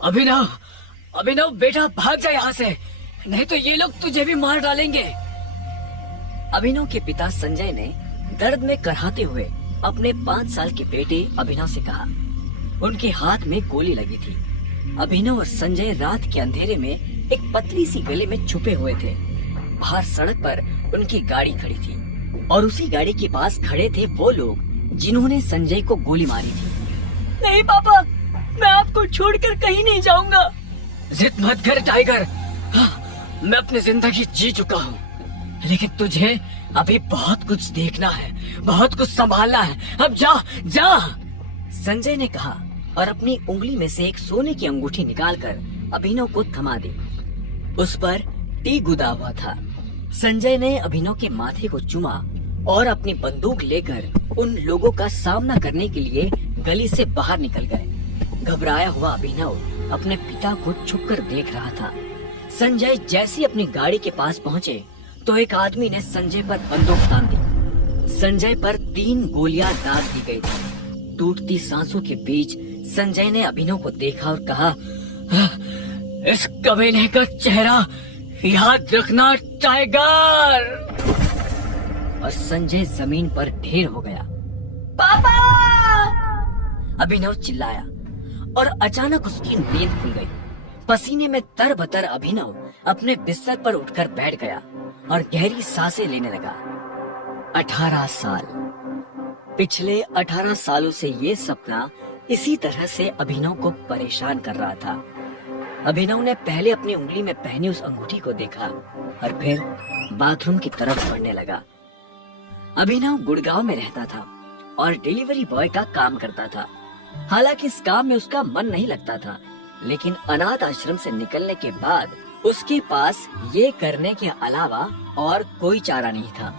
अभिनव, अभिनव बेटा भाग जा यहाँ से, नहीं तो ये लोग तुझे भी मार डालेंगे। अभिनव के पिता संजय ने दर्द में कराहते हुए अपने 5 साल के बेटे अभिनव से कहा। उनके हाथ में गोली लगी थी। अभिनव और संजय रात के अंधेरे में एक पतली सी गली में छुपे हुए थे। बाहर सड़क पर उनकी गाड़ी खड़ी थी और उसी गाड़ी के पास खड़े थे वो लोग जिन्होंने संजय को गोली मारी थी। नहीं पापा, मैं आपको छोड़कर कहीं नहीं जाऊंगा। जिद मत कर टाइगर, मैं अपनी जिंदगी जी चुका हूँ, लेकिन तुझे अभी बहुत कुछ देखना है, बहुत कुछ संभालना है। अब जा जा, संजय ने कहा और अपनी उंगली में से एक सोने की अंगूठी निकालकर अभिनव को थमा दी। उस पर टी गुदा हुआ था। संजय ने अभिनव के माथे को चूमा और अपनी बंदूक लेकर उन लोगों का सामना करने के लिए गली से बाहर निकल गए। घबराया हुआ अभिनव अपने पिता को छुपकर देख रहा था। संजय जैसे अपनी गाड़ी के पास पहुँचे तो एक आदमी ने संजय पर बंदूक तान दी। संजय पर 3 गोलियां दाग दी गई थी। टूटती सांसों के बीच संजय ने अभिनव को देखा और कहा, इस कमीने का चेहरा याद रखना टाइगर। और संजय जमीन पर ढेर हो गया। पापा! अभिनव चिल्लाया और अचानक उसकी नींद खुल गई। पसीने में तरबतर अभिनव अपने बिस्तर पर उठकर बैठ गया और गहरी सांसें लेने लगा। 18 साल। पिछले 18 सालों से ये सपना इसी तरह से अभिनव को परेशान कर रहा था। अभिनव ने पहले अपनी उंगली में पहनी उस अंगूठी को देखा और फिर बाथरूम की तरफ बढ़ने लगा। अभिनव गुड़गांव में रहता था और डिलीवरी बॉय का काम करता था। हालांकि इस काम में उसका मन नहीं लगता था, लेकिन अनाथ आश्रम से निकलने के बाद उसके पास ये करने के अलावा और कोई चारा नहीं था।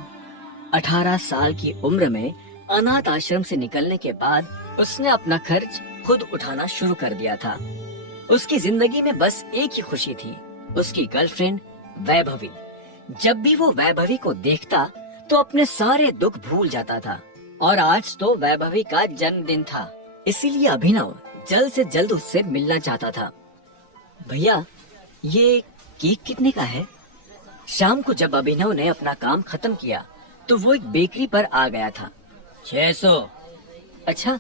18 साल की उम्र में अनाथ आश्रम से निकलने के बाद उसने अपना खर्च खुद उठाना शुरू कर दिया था। उसकी जिंदगी में बस एक ही खुशी थी, उसकी गर्लफ्रेंड वैभवी। जब भी वो वैभवी को देखता तो अपने सारे दुख भूल जाता था। और आज तो वैभवी का जन्मदिन था, इसीलिए अभिनव जल्द से जल्द उससे मिलना चाहता था। भैया, ये केक कितने का है? शाम को जब अभिनव ने अपना काम खत्म किया तो वो एक बेकरी पर आ गया था। 600। अच्छा,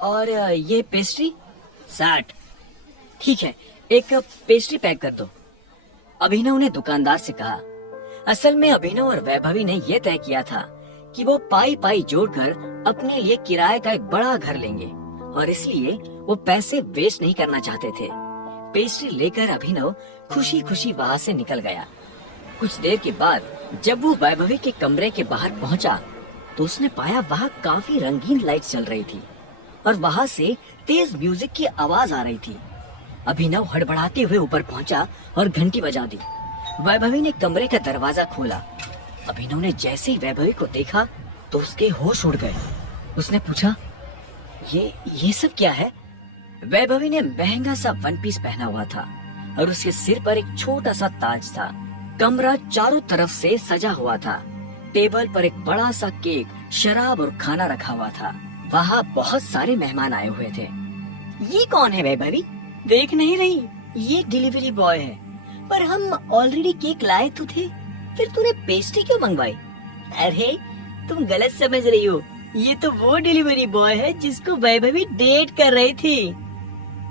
और ये पेस्ट्री? 60। ठीक है, एक पेस्ट्री पैक कर दो, अभिनव ने दुकानदार से कहा। असल में अभिनव और वैभवी ने यह तय किया था कि वो पाई पाई जोड़कर अपने लिए किराए का एक बड़ा घर लेंगे और इसलिए वो पैसे वेस्ट नहीं करना चाहते थे। पेस्ट्री लेकर अभिनव खुशी खुशी वहाँ से निकल गया। कुछ देर के बाद जब वो वैभवी के कमरे के बाहर पहुँचा तो उसने पाया वहाँ काफी रंगीन लाइट चल रही थी और वहाँ से तेज म्यूजिक की आवाज आ रही थी। अभिनव हड़बड़ाते हुए ऊपर पहुँचा और घंटी बजा दी। वैभवी ने कमरे का दरवाजा खोला। अभिनव ने जैसे ही वैभवी को देखा तो उसके होश उड़ गए। उसने पूछा, ये सब क्या है? वैभवी ने महंगा सा वन पीस पहना हुआ था और उसके सिर पर एक छोटा सा ताज था। कमरा चारों तरफ से सजा हुआ था। टेबल पर एक बड़ा सा केक, शराब और खाना रखा हुआ था। वहाँ बहुत सारे मेहमान आए हुए थे। ये कौन है वैभवी? देख नहीं रही? ये डिलीवरी बॉय है। पर हम ऑलरेडी केक लाए तो थे, फिर तूने पेस्ट्री क्यों मंगवाई? अरे तुम गलत समझ रही हो, ये तो वो डिलीवरी बॉय है जिसको वैभवी डेट कर रही थी।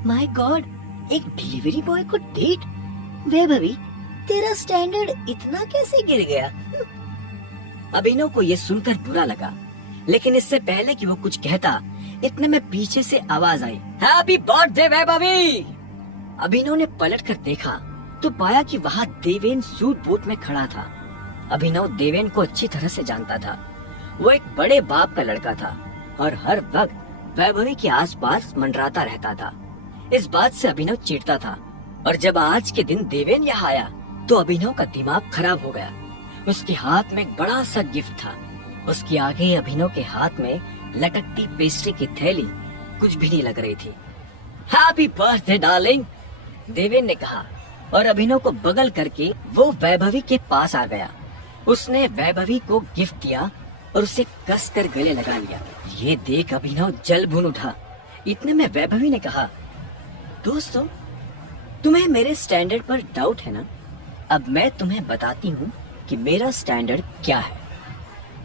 माय गॉड, एक डिलीवरी बॉय को डेट? वैभवी, तेरा स्टैंडर्ड इतना कैसे गिर गया? अभिनव को ये सुनकर बुरा लगा, लेकिन इससे पहले कि वो कुछ कहता, इतने में पीछे से आवाज आई, हैप्पी बर्थडे वैभवी। अभिनव ने पलटकर देखा तो पाया कि वहाँ देवेन सूट बूट में खड़ा था। अभिनव देवेन को अच्छी तरह से जानता था। वो एक बड़े बाप का लड़का था और हर वक्त वैभवी के आसपास मंडराता रहता था। इस बात से अभिनव चिढ़ता था और जब आज के दिन देवेन यहाँ आया तो अभिनव का दिमाग खराब हो गया। उसके हाथ में एक बड़ा सा गिफ्ट था। उसके आगे अभिनव के हाथ में लटकती पेस्ट्री की थैली कुछ भी नहीं लग रही थी। हैप्पी बर्थडे डार्लिंग, देवेन ने कहा और अभिनव को बगल करके वो वैभवी के पास आ गया। उसने वैभवी को गिफ्ट दिया और उसे कसकर गले लगा लिया। ये देख अभिनव जल भून उठा। इतने में वैभवी ने कहा, दोस्तों तुम्हें मेरे स्टैंडर्ड पर डाउट है ना? अब मैं तुम्हें बताती हूँ कि मेरा स्टैंडर्ड क्या है।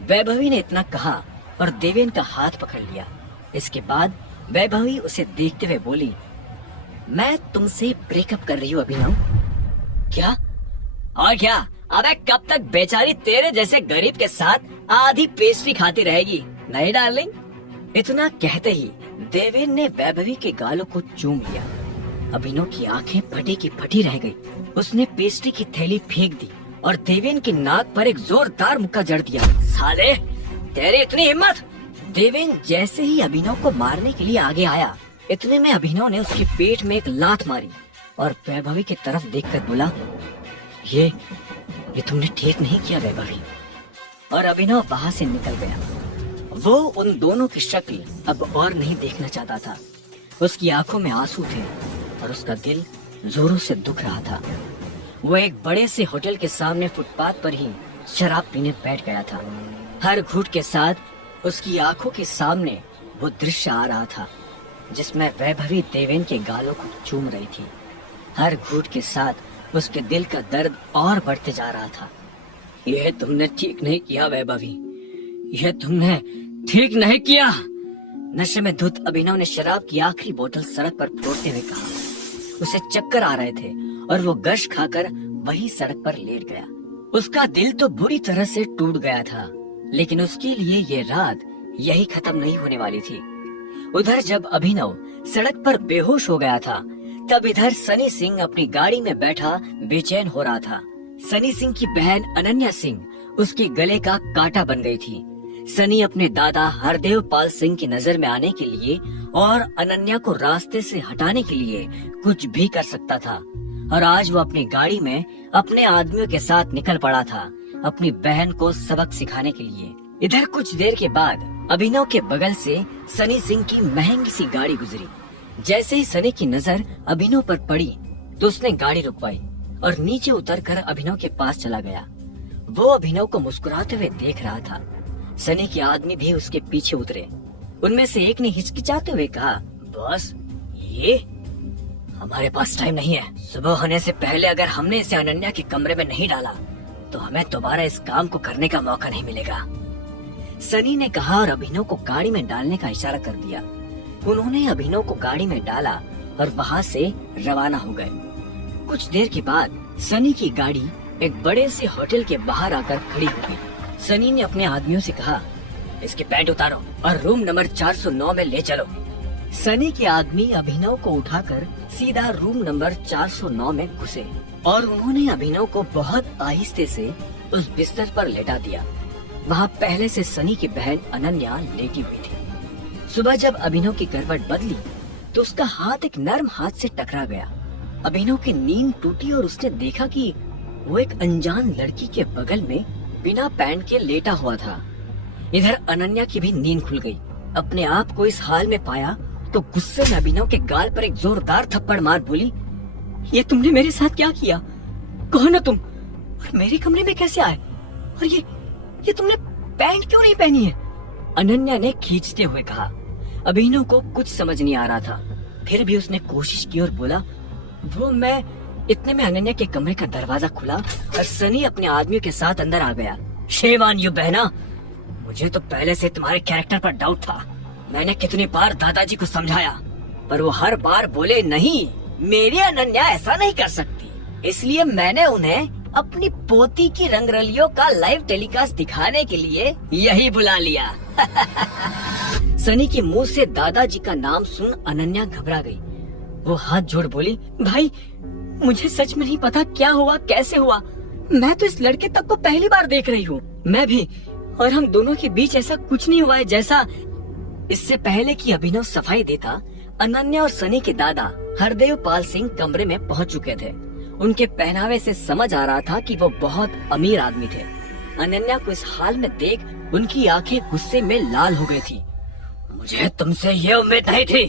वैभवी ने इतना कहा और देवेन का हाथ पकड़ लिया। इसके बाद वैभवी उसे देखते हुए बोली, मैं तुमसे ब्रेकअप कर रही हूँ अभिनव। क्या? और क्या? अबे कब तक बेचारी तेरे जैसे गरीब के साथ आधी पेस्ट्री खाती रहेगी, नहीं डार्लिंग? इतना कहते ही देवेन ने वैभवी के गालों को चूम लिया। अभिनव की आंखें फटी की फटी रह गई। उसने पेस्ट्री की थैली फेंक दी और देवेन की नाक पर एक जोरदार मुक्का जड़ दिया। साले, तेरी इतनी हिम्मत! देवेन जैसे ही अभिनव को मारने के लिए आगे आया, इतने में अभिनव ने उसके पेट में एक लात मारी और वैभवी की तरफ देखकर बोला, ये तुमने ठीक नहीं किया वैभवी। और अभिनव वहाँ से निकल गया। वो उन दोनों की शक्ल अब और नहीं देखना चाहता था। उसकी आंखों में आंसू थे और उसका दिल जोरों से दुख रहा था। वो एक बड़े से होटल के सामने फुटपाथ पर ही शराब पीने बैठ गया था। हर घूंट के साथ उसकी आंखों के सामने वो दृश्य आ रहा था जिसमें वैभवी देवेन के गालों को चूम रही थी। हर घूंट के साथ उसके दिल का दर्द और बढ़ते जा रहा था। यह तुमने ठीक नहीं किया वैभवी, यह तुमने ठीक नहीं किया। नशे में धुत अभिनव ने शराब की आखिरी बोतल सड़क पर फोड़ते हुए कहा। उसे चक्कर आ रहे थे और वो गश खाकर वही सड़क पर लेट गया। उसका दिल तो बुरी तरह से टूट गया था, लेकिन उसके लिए ये रात यही खत्म नहीं होने वाली थी। उधर जब अभिनव सड़क पर बेहोश हो गया था, तब इधर सनी सिंह अपनी गाड़ी में बैठा बेचैन हो रहा था। सनी सिंह की बहन अनन्या सिंह उसके गले का कांटा बन गई थी। सनी अपने दादा हरदेव पाल सिंह की नजर में आने के लिए और अनन्या को रास्ते से हटाने के लिए कुछ भी कर सकता था, और आज वो अपनी गाड़ी में अपने आदमियों के साथ निकल पड़ा था अपनी बहन को सबक सिखाने के लिए। इधर कुछ देर के बाद अभिनव के बगल से सनी सिंह की महंगी सी गाड़ी गुजरी। जैसे ही सनी की नजर अभिनव पर पड़ी तो उसने गाड़ी रुकवाई और नीचे उतरकर अभिनव के पास चला गया। वो अभिनव को मुस्कुराते हुए देख रहा था। सनी के आदमी भी उसके पीछे उतरे। उनमें से एक ने हिचकिचाते हुए कहा, बॉस, ये हमारे पास टाइम नहीं है। सुबह होने से पहले अगर हमने इसे अनन्या के कमरे में नहीं डाला तो हमें दोबारा इस काम को करने का मौका नहीं मिलेगा। सनी ने कहा और अभिनव को गाड़ी में डालने का इशारा कर दिया। उन्होंने अभिनव को गाड़ी में डाला और वहाँ से रवाना हो गए। कुछ देर के बाद सनी की गाड़ी एक बड़े से होटल के बाहर आकर खड़ी हो गई। सनी ने अपने आदमियों से कहा, इसके पैंट उतारो और रूम नंबर 409 में ले चलो। सनी के आदमी अभिनव को उठाकर सीधा रूम नंबर 409 में घुसे और उन्होंने अभिनव को बहुत आहिस्ते से उस बिस्तर पर लेटा दिया। वहाँ पहले से सनी की बहन अनन्या लेटी हुई थी। सुबह जब अभिनव की करवट बदली तो उसका हाथ एक नर्म हाथ से टकरा गया। अभिनव की नींद टूटी और उसने देखा कि वो एक अनजान लड़की के बगल में बिना पैंट के लेटा हुआ था। इधर अनन्या की भी नींद खुल गई। अपने आप को इस हाल में पाया तो गुस्से में अभिनव के गाल पर एक जोरदार थप्पड़ मार बोली, ये तुमने मेरे साथ क्या किया? कौन हो तुम और मेरे कमरे में कैसे आए? और ये तुमने पैंट क्यों नहीं पहनी है? अनन्या ने खींचते हुए कहा। अभिनव को कुछ समझ नहीं आ रहा था, फिर भी उसने कोशिश की और बोला, वो मैं। इतने में अनन्या के कमरे का दरवाजा खुला और सनी अपने आदमियों के साथ अंदर आ गया। शेम ऑन यू बहना, मुझे तो पहले से तुम्हारे कैरेक्टर पर डाउट था। मैंने कितनी बार दादाजी को समझाया पर वो हर बार बोले नहीं, मेरी अनन्या ऐसा नहीं कर सकती। इसलिए मैंने उन्हें अपनी पोती की रंगरलियों का लाइव टेलीकास्ट दिखाने के लिए यही बुला लिया। सनी के मुंह से दादाजी का नाम सुन अनन्या घबरा गई। वो हाथ जोड़ बोली, भाई मुझे सच में नहीं पता क्या हुआ, कैसे हुआ। मैं तो इस लड़के तक को पहली बार देख रही हूँ। मैं भी, और हम दोनों के बीच ऐसा कुछ नहीं हुआ है जैसा। इससे पहले कि अभिनव सफाई देता, अनन्या और सनी के दादा हरदेव पाल सिंह कमरे में पहुंच चुके थे। उनके पहनावे से समझ आ रहा था कि वो बहुत अमीर आदमी थे। अनन्या को इस हाल में देख उनकी आंखें गुस्से में लाल हो गई थी। मुझे तुमसे ये उम्मीद नहीं थी।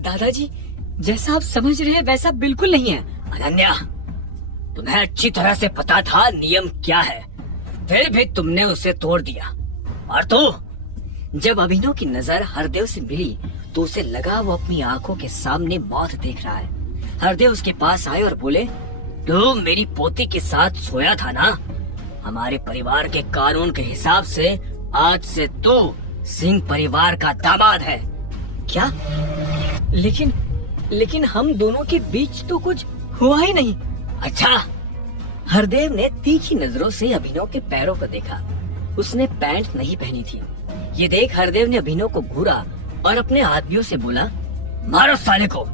दादाजी, जैसा आप समझ रहे हैं वैसा बिल्कुल नहीं है। अनन्या, तुम्हें अच्छी तरह से पता था नियम क्या है, फिर भी तुमने उसे तोड़ दिया। और तो जब अभिनव की नजर हरदेव से मिली तो उसे लगा वो अपनी आंखों के सामने मौत देख रहा है। हरदेव उसके पास आए और बोले, तू मेरी पोती के साथ सोया था ना? हमारे परिवार के कानून के हिसाब से आज से तू सिंह परिवार का दामाद है। क्या? लेकिन हम दोनों के बीच तो कुछ हुआ ही नहीं। अच्छा। हरदेव ने तीखी नजरों से अभिनव के पैरों को देखा। उसने पैंट नहीं पहनी थी। ये देख हरदेव ने अभिनव को घूरा और अपने आदमियों से बोला, मारो साले को।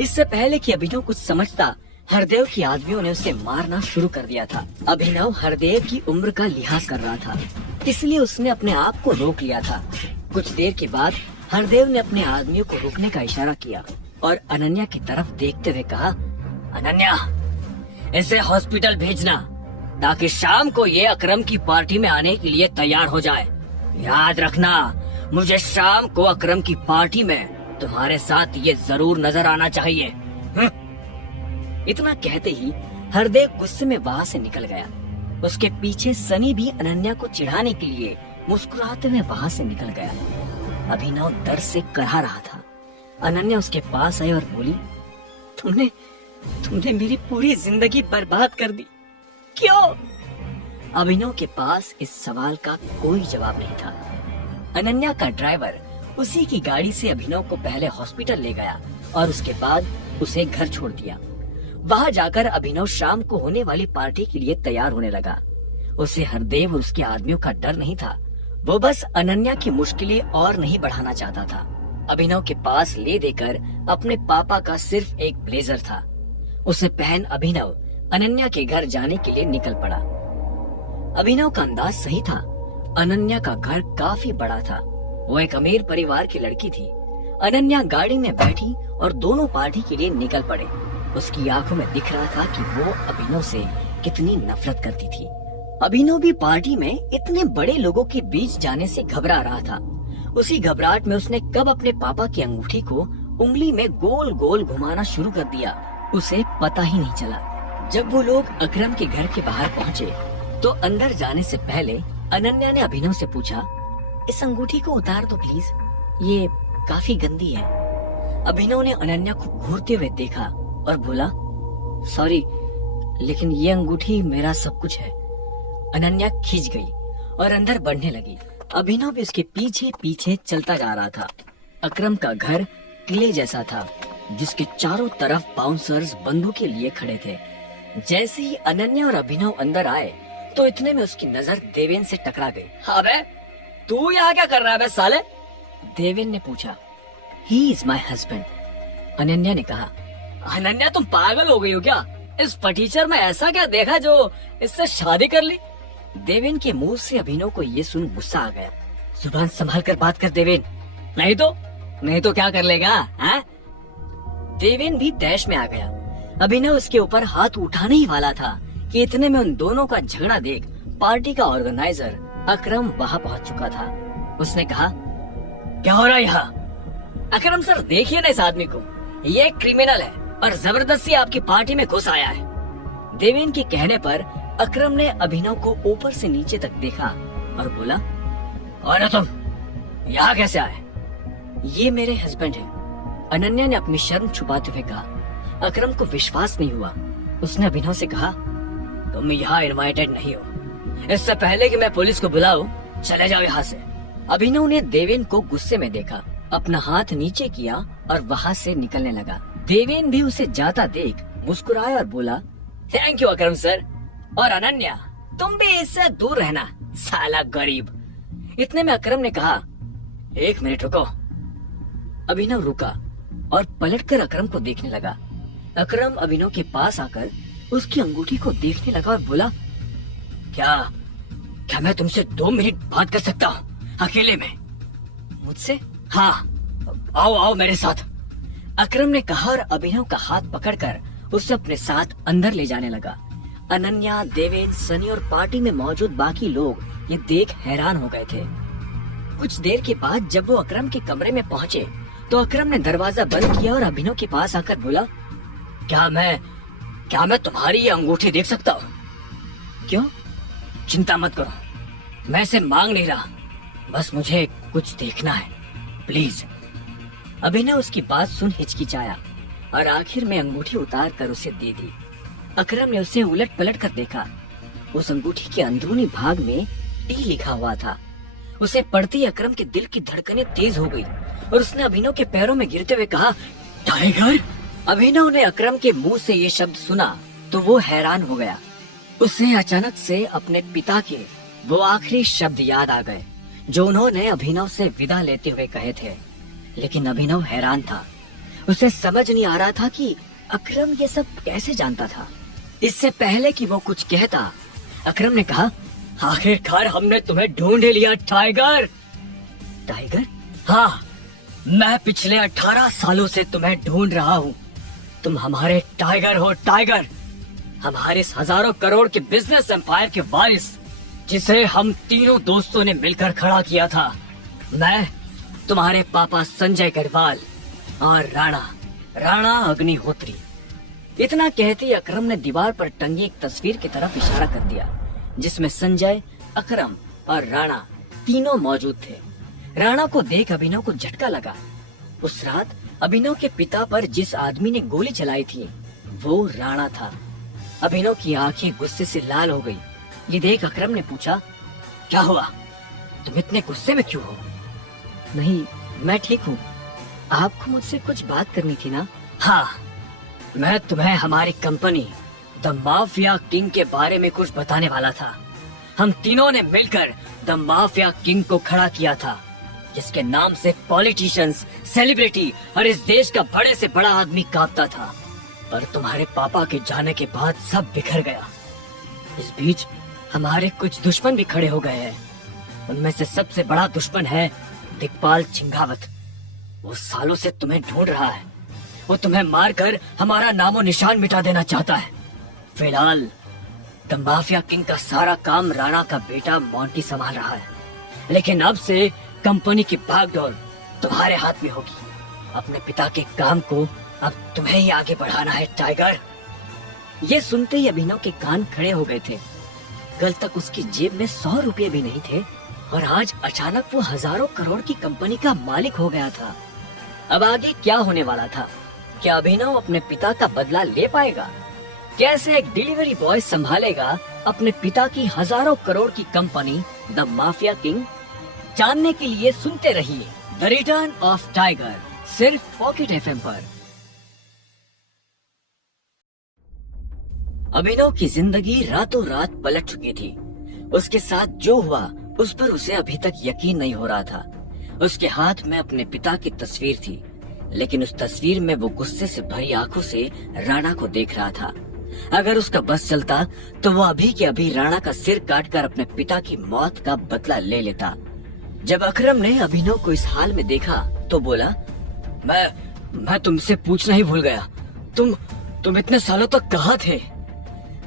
इससे पहले कि अभिनव कुछ समझता, हरदेव के आदमियों ने उसे मारना शुरू कर दिया था। अभिनव हरदेव की उम्र का लिहाज कर रहा था, इसलिए उसने अपने आप को रोक लिया था। कुछ देर के बाद हरदेव ने अपने आदमियों को रुकने का इशारा किया और अनन्या की तरफ देखते हुए कहा, अनन्या, इसे हॉस्पिटल भेजना ताकि शाम को ये अकरम की पार्टी में आने के लिए तैयार हो जाए। याद रखना, मुझे शाम को अकरम की पार्टी में तुम्हारे साथ ये जरूर नजर आना चाहिए। इतना कहते ही हरदेव गुस्से में वहाँ से निकल गया। उसके पीछे सनी भी अनन्या को चिढ़ाने के लिए मुस्कुराते हुए वहाँ से निकल गया। अभिनव डर से करहा रहा था। अनन्या उसके पास आई और बोली, तुमने मेरी पूरी जिंदगी बर्बाद कर दी। क्यों? अभिनव के पास इस सवाल का कोई जवाब नहीं था। अनन्या का ड्राइवर उसी की गाड़ी से अभिनव को पहले हॉस्पिटल ले गया और उसके बाद उसे घर छोड़ दिया। वहाँ जाकर अभिनव शाम को होने वाली पार्टी के लिए तैयार होने लगा। उसे हरदेव और उसके आदमियों का डर नहीं था। वो बस अनन्या की मुश्किलें और नहीं बढ़ाना चाहता था। अभिनव के पास ले देकर अपने पापा का सिर्फ एक ब्लेजर था। उसे पहन अभिनव अनन्या के घर जाने के लिए निकल पड़ा। अभिनव का अंदाज सही था। अनन्या का घर काफी बड़ा था। वो एक अमीर परिवार की लड़की थी। अनन्या गाड़ी में बैठी और दोनों पार्टी के लिए निकल पड़े। उसकी आंखों में दिख रहा था कि वो अभिनव से कितनी नफरत करती थी। अभिनव भी पार्टी में इतने बड़े लोगों के बीच जाने से घबरा रहा था। उसी घबराहट में उसने कब अपने पापा की अंगूठी को उंगली में गोल गोल घुमाना शुरू कर दिया, उसे पता ही नहीं चला। जब वो लोग अकरम के घर के बाहर पहुँचे तो अंदर जाने से पहले अनन्या ने अभिनव से पूछा, इस अंगूठी को उतार दो प्लीज, ये काफी गंदी है। अभिनव ने अनन्या को घूरते हुए देखा और बोला, सॉरी, लेकिन ये अंगूठी मेरा सब कुछ है। अनन्या खिंच गई और अंदर बढ़ने लगी। अभिनव भी उसके पीछे पीछे चलता जा रहा था। अकरम का घर किले जैसा था, जिसके चारों तरफ बाउंसर्स बंदूकें लिए खड़े थे। जैसे ही अनन्या और अभिनव अंदर आए तो इतने में उसकी नजर देवेन से टकरा गई। अबे तू यहाँ क्या कर रहा है बे साले? देवेन ने पूछा। He is my husband, Ananya ने कहा। अनन्या, तुम पागल हो गई हो क्या? इस फटीचर में ऐसा क्या देखा जो इससे शादी कर ली? देवेन के मुंह से अभिनव को ये सुन गुस्सा आ गया। जुबान संभाल कर बात कर देवेन, नहीं तो क्या कर लेगा? हैं? देवेन भी तैश में आ गया। अभिनव उसके ऊपर हाथ उठाने ही वाला था कि इतने में उन दोनों का झगड़ा देख पार्टी का ऑर्गेनाइजर अकरम वहाँ पहुँच चुका था। उसने कहा, क्या हो रहा है यहाँ? अकरम सर, देखिए ना इस आदमी को, ये क्रिमिनल है और जबरदस्ती आपकी पार्टी में घुस आया है। देवेन के कहने पर अकरम ने अभिनव को ऊपर से नीचे तक देखा और बोला, कौन हो तुम? यहाँ कैसे आए? ये मेरे हस्बैंड है, अनन्या ने अपनी शर्म छुपाते हुए कहा। अकरम को विश्वास नहीं हुआ। उसने अभिनव से कहा, तुम यहाँ इनवाइटेड नहीं हो। इससे पहले कि मैं पुलिस को बुलाऊं, चले जाओ यहाँ से। अभिनव ने देवेन को गुस्से में देखा, अपना हाथ नीचे किया और वहाँ से निकलने लगा। देवेन भी उसे जाता देख मुस्कुराया और बोला, थैंक यू अकरम सर। और अनन्या, तुम भी इससे दूर रहना, साला गरीब। इतने में अकरम ने कहा, एक मिनट रुको। अभिनव रुका और पलटकर अकरम को देखने लगा। अकरम अभिनव के पास आकर उसकी अंगूठी को देखने लगा और बोला, क्या मैं तुमसे 2 मिनट बात कर सकता हूँ अकेले में? मुझसे? हाँ, आओ मेरे साथ, अकरम ने कहा और अभिनव का हाथ पकड़कर उसे अपने साथ अंदर ले जाने लगा। अनन्या, देवेन, सनी और पार्टी में मौजूद बाकी लोग ये देख हैरान हो गए थे। कुछ देर के बाद जब वो अकरम के कमरे में पहुँचे तो अकरम ने दरवाजा बंद किया और अभिनव के पास आकर बोला, क्या मैं तुम्हारी ये अंगूठी देख सकता हूँ? क्यों? चिंता मत करो, मैं इसे मांग नहीं रहा, बस मुझे कुछ देखना है, प्लीज। अभिनव उसकी बात सुन हिचकिचाया। और आखिर में अंगूठी उतार कर उसे दे दी। अकरम ने उसे उलट पलट कर देखा। उस अंगूठी के अंदरूनी भाग में टी लिखा हुआ था। उसे पढ़ते ही अकरम के दिल की धड़कनें तेज हो गई और उसने अभिनव के पैरों में गिरते हुए कहा, टाइगर। अभिनव ने अकरम के मुंह से ये शब्द सुना तो वो हैरान हो गया। उसे अचानक से अपने पिता के वो आखिरी शब्द याद आ गए जो उन्होंने अभिनव से विदा लेते हुए कहे थे। लेकिन अभिनव हैरान था। उसे समझ नहीं आ रहा था कि अकरम ये सब कैसे जानता था। इससे पहले कि वो कुछ कहता, अकरम ने कहा, आखिरकार हमने तुम्हें ढूंढ लिया टाइगर। टाइगर? हाँ, मैं पिछले 18 सालों से तुम्हें ढूंढ रहा हूँ। तुम हमारे टाइगर हो टाइगर, हमारे इस हजारों करोड़ के बिजनेस एम्पायर के वारिस, जिसे हम तीनों दोस्तों ने मिलकर खड़ा किया था। मैं, तुम्हारे पापा संजय गढ़वाल और राणा अग्निहोत्री। इतना कहते ही अकरम ने दीवार पर टंगी एक तस्वीर की तरफ इशारा कर दिया जिसमें संजय, अकरम और राणा तीनों मौजूद थे। राणा को देख अभिनव को झटका लगा। उस रात अभिनव के पिता पर जिस आदमी ने गोली चलाई थी वो राणा था। अभिनव की आंखें गुस्से से लाल हो गई। ये देख अकरम ने पूछा, क्या हुआ? तुम इतने गुस्से में क्यों हो? नहीं, मैं ठीक हूँ। आपको मुझसे कुछ बात करनी थी ना? हाँ, मैं तुम्हें हमारी कंपनी द माफिया किंग के बारे में कुछ बताने वाला था। हम तीनों ने मिलकर द माफिया किंग को खड़ा किया था, जिसके नाम से पॉलिटिशियंस, सेलिब्रिटी और इस देश का बड़े से बड़ा आदमी कांपता था। पर तुम्हारे पापा के जाने के बाद सब बिखर गया। इस बीच हमारे कुछ दुश्मन भी खड़े हो गए हैं। उनमें से सबसे बड़ा दुश्मन है दिग्पाल चिंगावत। वो सालों से तुम्हें ढूंढ रहा है। वो तुम्हें मारकर हमारा नामो निशान मिटा देना चाहता है। फिलहाल द माफिया किंग का सारा काम राणा का बेटा मोंटी संभाल रहा है, लेकिन अब से कंपनी की भागदौड़ तुम्हारे हाथ में होगी। अपने पिता के काम को अब तुम्हें ही आगे बढ़ाना है टाइगर। ये सुनते ही अभिनव के कान खड़े हो गए थे। कल तक उसकी जेब में 100 रुपए भी नहीं थे और आज अचानक वो हजारों करोड़ की कंपनी का मालिक हो गया था। अब आगे क्या होने वाला था? क्या अभिनव अपने पिता का बदला ले पाएगा? कैसे एक डिलीवरी बॉय संभालेगा अपने पिता की हजारों करोड़ की कंपनी द माफिया किंग? जानने के लिए सुनते रहिए द रिटर्न ऑफ टाइगर, सिर्फ पॉकेट एफएम पर। अभिनव की जिंदगी रातों रात पलट चुकी थी। उसके साथ जो हुआ उस पर उसे अभी तक यकीन नहीं हो रहा था। उसके हाथ में अपने पिता की तस्वीर थी, लेकिन उस तस्वीर में वो गुस्से से भरी आंखों से राणा को देख रहा था। अगर उसका बस चलता तो वो अभी के अभी राणा का सिर काटकर अपने पिता की मौत का बदला ले लेता। जब अकरम ने अभिनव को इस हाल में देखा तो बोला, मैं तुमसे पूछना ही भूल गया, तुम इतने सालों तक कहाँ थे?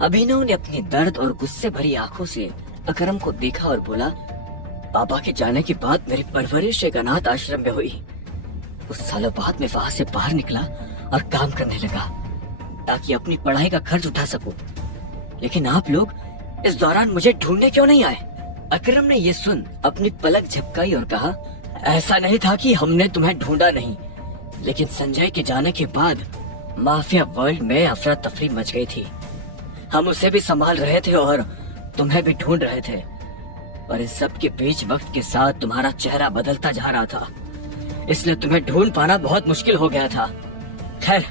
अभिनव ने अपनी दर्द और गुस्से भरी आंखों से अकरम को देखा और बोला, पापा के जाने के बाद मेरी परवरिश एक अनाथ आश्रम में हुई। कुछ सालों बाद मैं वहाँ से बाहर निकला और काम करने लगा ताकि अपनी पढ़ाई का खर्च उठा सकूं। लेकिन आप लोग इस दौरान मुझे ढूंढने क्यों नहीं आए? अकरम ने ये सुन अपनी पलक झपकाई और कहा, ऐसा नहीं था कि हमने तुम्हें ढूंढा नहीं, लेकिन संजय के जाने के बाद माफिया वर्ल्ड में अफरा तफरी मच गई थी। हम उसे भी संभाल रहे थे और तुम्हें भी ढूंढ रहे थे। और इस सब के बीच वक्त के साथ तुम्हारा चेहरा बदलता जा रहा था, इसलिए तुम्हें ढूंढ पाना बहुत मुश्किल हो गया था। खैर,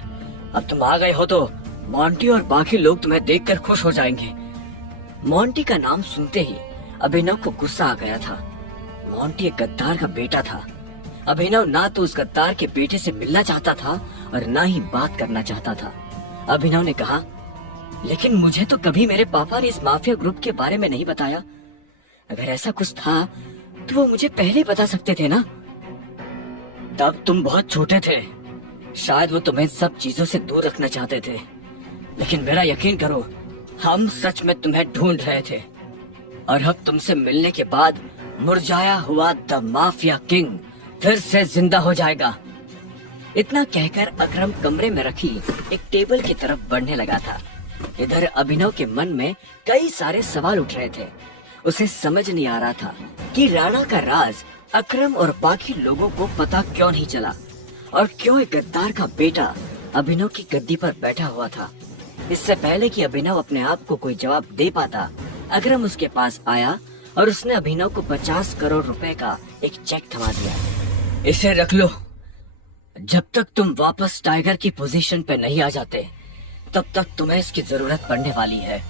अब तुम आ गए हो तो मोंटी और बाकी लोग तुम्हें देखकर खुश हो जाएंगे। मोंटी का नाम सुनते ही अभिनव को गुस्सा आ गया था। मोंटी एक गद्दार का बेटा था। अभिनव ना तो उस गद्दार के बेटे से मिलना चाहता था और ना ही बात करना चाहता था। अभिनव ने कहा, लेकिन मुझे तो कभी मेरे पापा ने इस माफिया ग्रुप के बारे में नहीं बताया। अगर ऐसा कुछ था तो वो मुझे पहले ही बता सकते थे ना। तब तुम बहुत छोटे थे, शायद वो तुम्हें सब चीजों से दूर रखना चाहते थे। लेकिन मेरा यकीन करो, हम सच में तुम्हें ढूंढ रहे थे। और अब तुमसे मिलने के बाद मुरझाया हुआ द माफिया किंग फिर से जिंदा हो जाएगा। इतना कहकर अकरम कमरे में रखी एक टेबल की तरफ बढ़ने लगा था। इधर अभिनव के मन में कई सारे सवाल उठ रहे थे। उसे समझ नहीं आ रहा था कि राणा का राज अकरम और बाकी लोगों को पता क्यों नहीं चला और क्यों एक गद्दार का बेटा अभिनव की गद्दी पर बैठा हुआ था। इससे पहले कि अभिनव अपने आप को कोई जवाब दे पाता, अकरम उसके पास आया और उसने अभिनव को 50 करोड़ रुपए का एक चेक थमा दिया। इसे रख लो, जब तक तुम वापस टाइगर की पोजीशन पे नहीं आ जाते तब तक तुम्हें इसकी जरूरत पड़ने वाली है।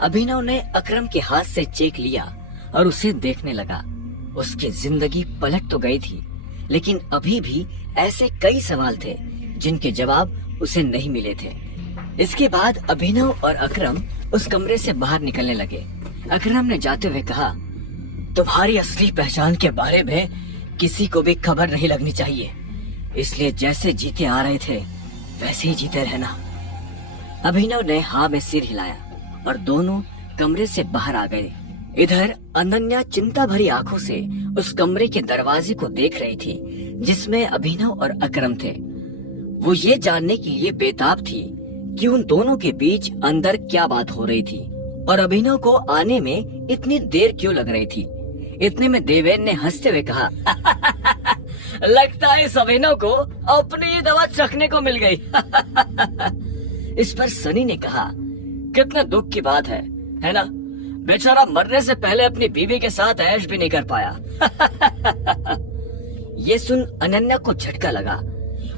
अभिनव ने अकरम के हाथ से चेक लिया और उसे देखने लगा। उसकी जिंदगी पलट तो गई थी, लेकिन अभी भी ऐसे कई सवाल थे जिनके जवाब उसे नहीं मिले थे। इसके बाद अभिनव और अकरम उस कमरे से बाहर निकलने लगे। अकरम ने जाते हुए कहा, तुम्हारी असली पहचान के बारे में किसी को भी खबर नहीं लगनी चाहिए, इसलिए जैसे जीते आ रहे थे वैसे ही जीते रहना। अभिनव ने हाँ में सिर हिलाया और दोनों कमरे से बाहर आ गए। इधर अनन्या चिंता भरी आंखों से उस कमरे के दरवाजे को देख रही थी जिसमें अभिनव और अकरम थे। वो ये जानने के लिए बेताब थी कि उन दोनों के बीच अंदर क्या बात हो रही थी और अभिनव को आने में इतनी देर क्यों लग रही थी। इतने में देवेन ने हंसते हुए कहा, लगता है इस अभिनव को अपनी ही दवा चखने को मिल गई। इस पर सनी ने कहा, कितने दुख की बात है ना? बेचारा मरने से पहले अपनी बीवी के साथ ऐश भी नहीं कर पाया। ये सुन अनन्या को झटका लगा।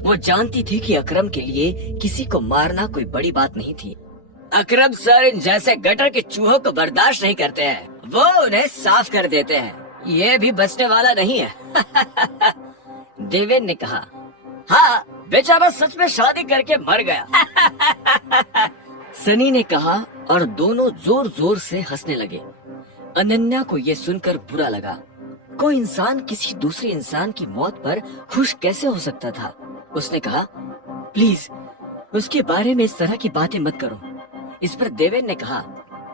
वो जानती थी कि अकरम के लिए किसी को मारना कोई बड़ी बात नहीं थी। अकरम सर इन जैसे गटर के चूहों को बर्दाश्त नहीं करते हैं, वो उन्हें साफ कर देते हैं। ये भी बचने वाला नहीं है। देवेन ने कहा, हाँ बेचारा सच में शादी करके मर गया। सनी ने कहा और दोनों जोर जोर से हंसने लगे। अनन्या को ये सुनकर बुरा लगा। कोई इंसान किसी दूसरे इंसान की मौत पर खुश कैसे हो सकता था? उसने कहा, प्लीज उसके बारे में इस तरह की बातें मत करो। इस पर देवेन ने कहा,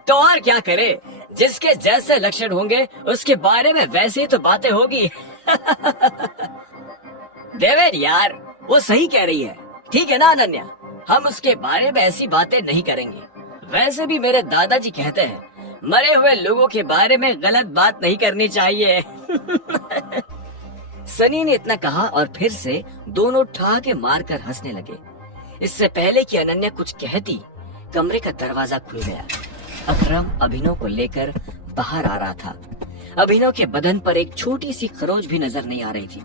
तो और क्या करे, जिसके जैसे लक्षण होंगे उसके बारे में वैसे ही तो बातें होगी। देवेन यार, वो सही कह रही है, ठीक है ना अनन्या? हम उसके बारे में ऐसी बातें नहीं करेंगे। वैसे भी मेरे दादाजी कहते हैं, मरे हुए लोगों के बारे में गलत बात नहीं करनी चाहिए। सनी ने इतना कहा और फिर से दोनों ठहाके मारकर हंसने लगे। इससे पहले कि अनन्या कुछ कहती, कमरे का दरवाजा खुल गया। अकरम अभिनव को लेकर बाहर आ रहा था। अभिनव के बदन पर एक छोटी सी खरोच भी नजर नहीं आ रही थी।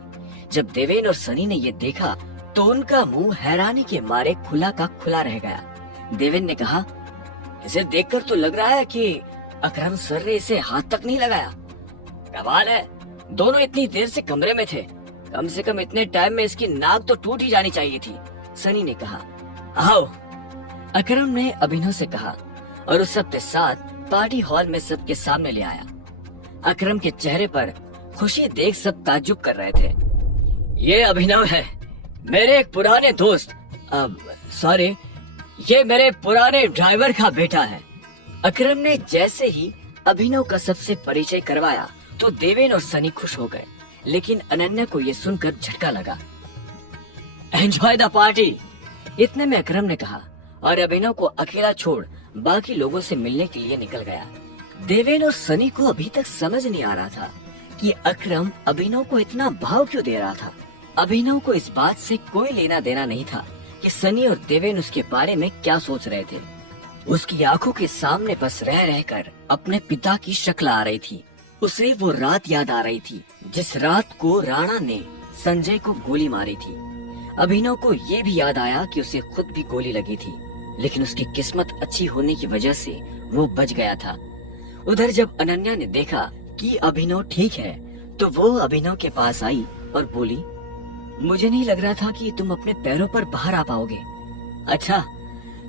जब देवेन और सनी ने ये देखा तो उनका मुंह हैरानी के मारे खुला का खुला रह गया। देवेन ने कहा, इसे देखकर तो लग रहा है कि अकरम सर ने इसे हाथ तक नहीं लगाया। कमाल है, दोनों इतनी देर से कमरे में थे, कम से कम इतने टाइम में इसकी नाक तो टूट ही जानी चाहिए थी। सनी ने कहा, आओ। अकरम ने अभिनव से कहा और उस सबके साथ पार्टी हॉल में सबके सामने ले आया। अकरम के चेहरे पर खुशी देख सब ताज्जुब कर रहे थे। ये अभिनव है, मेरे एक पुराने दोस्त, सॉरी, ये मेरे पुराने ड्राइवर का बेटा है। अकरम ने जैसे ही अभिनव का सबसे परिचय करवाया तो देवेन और सनी खुश हो गए, लेकिन अनन्या को ये सुनकर झटका लगा। एंजॉय द पार्टी, इतने में अकरम ने कहा और अभिनव को अकेला छोड़ बाकी लोगों से मिलने के लिए निकल गया। देवेन और सनी को अभी तक समझ नहीं आ रहा था कि अकरम अभिनव को इतना भाव क्यों दे रहा था। अभिनव को इस बात से कोई लेना देना नहीं था कि सनी और देवेन उसके बारे में क्या सोच रहे थे। उसकी आंखों के सामने बस रह रहकर अपने पिता की शक्ल आ रही थी। उसे वो रात याद आ रही थी जिस रात को राणा ने संजय को गोली मारी थी। अभिनव को ये भी याद आया कि उसे खुद भी गोली लगी थी, लेकिन उसकी किस्मत अच्छी होने की वजह से वो बच गया था। उधर जब अनन्या ने देखा कि अभिनव ठीक है तो वो अभिनव के पास आई और बोली, मुझे नहीं लग रहा था कि तुम अपने पैरों पर बाहर आ पाओगे। अच्छा,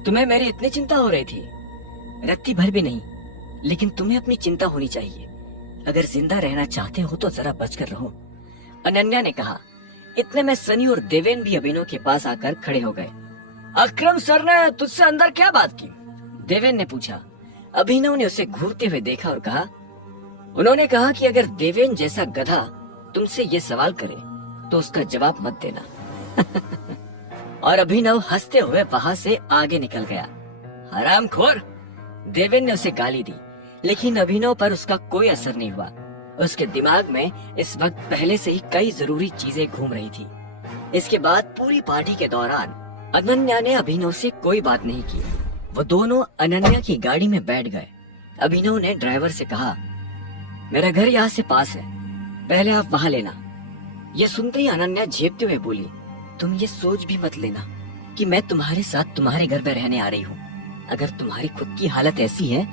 तुम्हें मेरी इतनी चिंता हो रही थी? रत्ती भर भी नहीं, लेकिन तुम्हें अपनी चिंता होनी चाहिए। अगर जिंदा रहना चाहते हो तो जरा बचकर रहो, अनन्या ने कहा। इतने में सनी और देवेन भी अभिनव के पास आकर खड़े हो गए। अकरम सर ने तुझसे अंदर क्या बात की? देवेन ने पूछा। अभिनव ने उसे घूरते हुए देखा और कहा, उन्होंने कहा कि अगर देवेन जैसा गधा तुमसे ये सवाल करे तो उसका जवाब मत देना। और अभिनव हंसते हुए वहाँ से आगे निकल गया। हरामखोर, देवेन ने उसे गाली दी, लेकिन अभिनव पर उसका कोई असर नहीं हुआ। उसके दिमाग में इस वक्त पहले से ही कई जरूरी चीजें घूम रही थी। इसके बाद पूरी पार्टी के दौरान अनन्या ने अभिनव से कोई बात नहीं की। वो दोनों अनन्या की गाड़ी में बैठ गए। अभिनव ने ड्राइवर से कहा, मेरा घर यहाँ से पास है, पहले आप वहाँ लेना। ये सुनते ही अनन्या झेपते हुए बोली, तुम ये सोच भी मत लेना कि मैं तुम्हारे साथ तुम्हारे घर में रहने आ रही हूँ। अगर तुम्हारी खुद की हालत ऐसी है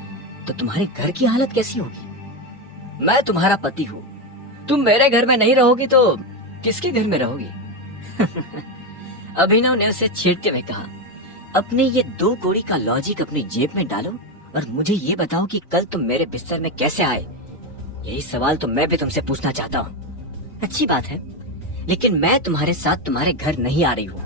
तो तुम्हारे घर की हालत कैसी होगी? मैं तुम्हारा पति हूँ, तुम मेरे घर में नहीं रहोगी तो किसके घर में रहोगी? अभिनव ने उसे छेड़ते हुए कहा, अपने ये 2 कौड़ी का लॉजिक अपनी जेब में डालो और मुझे ये बताओ कि कल तुम मेरे बिस्तर में कैसे आए? यही सवाल तो मैं भी तुमसे पूछना चाहता हूँ। अच्छी बात है, लेकिन मैं तुम्हारे साथ तुम्हारे घर नहीं आ रही हूँ,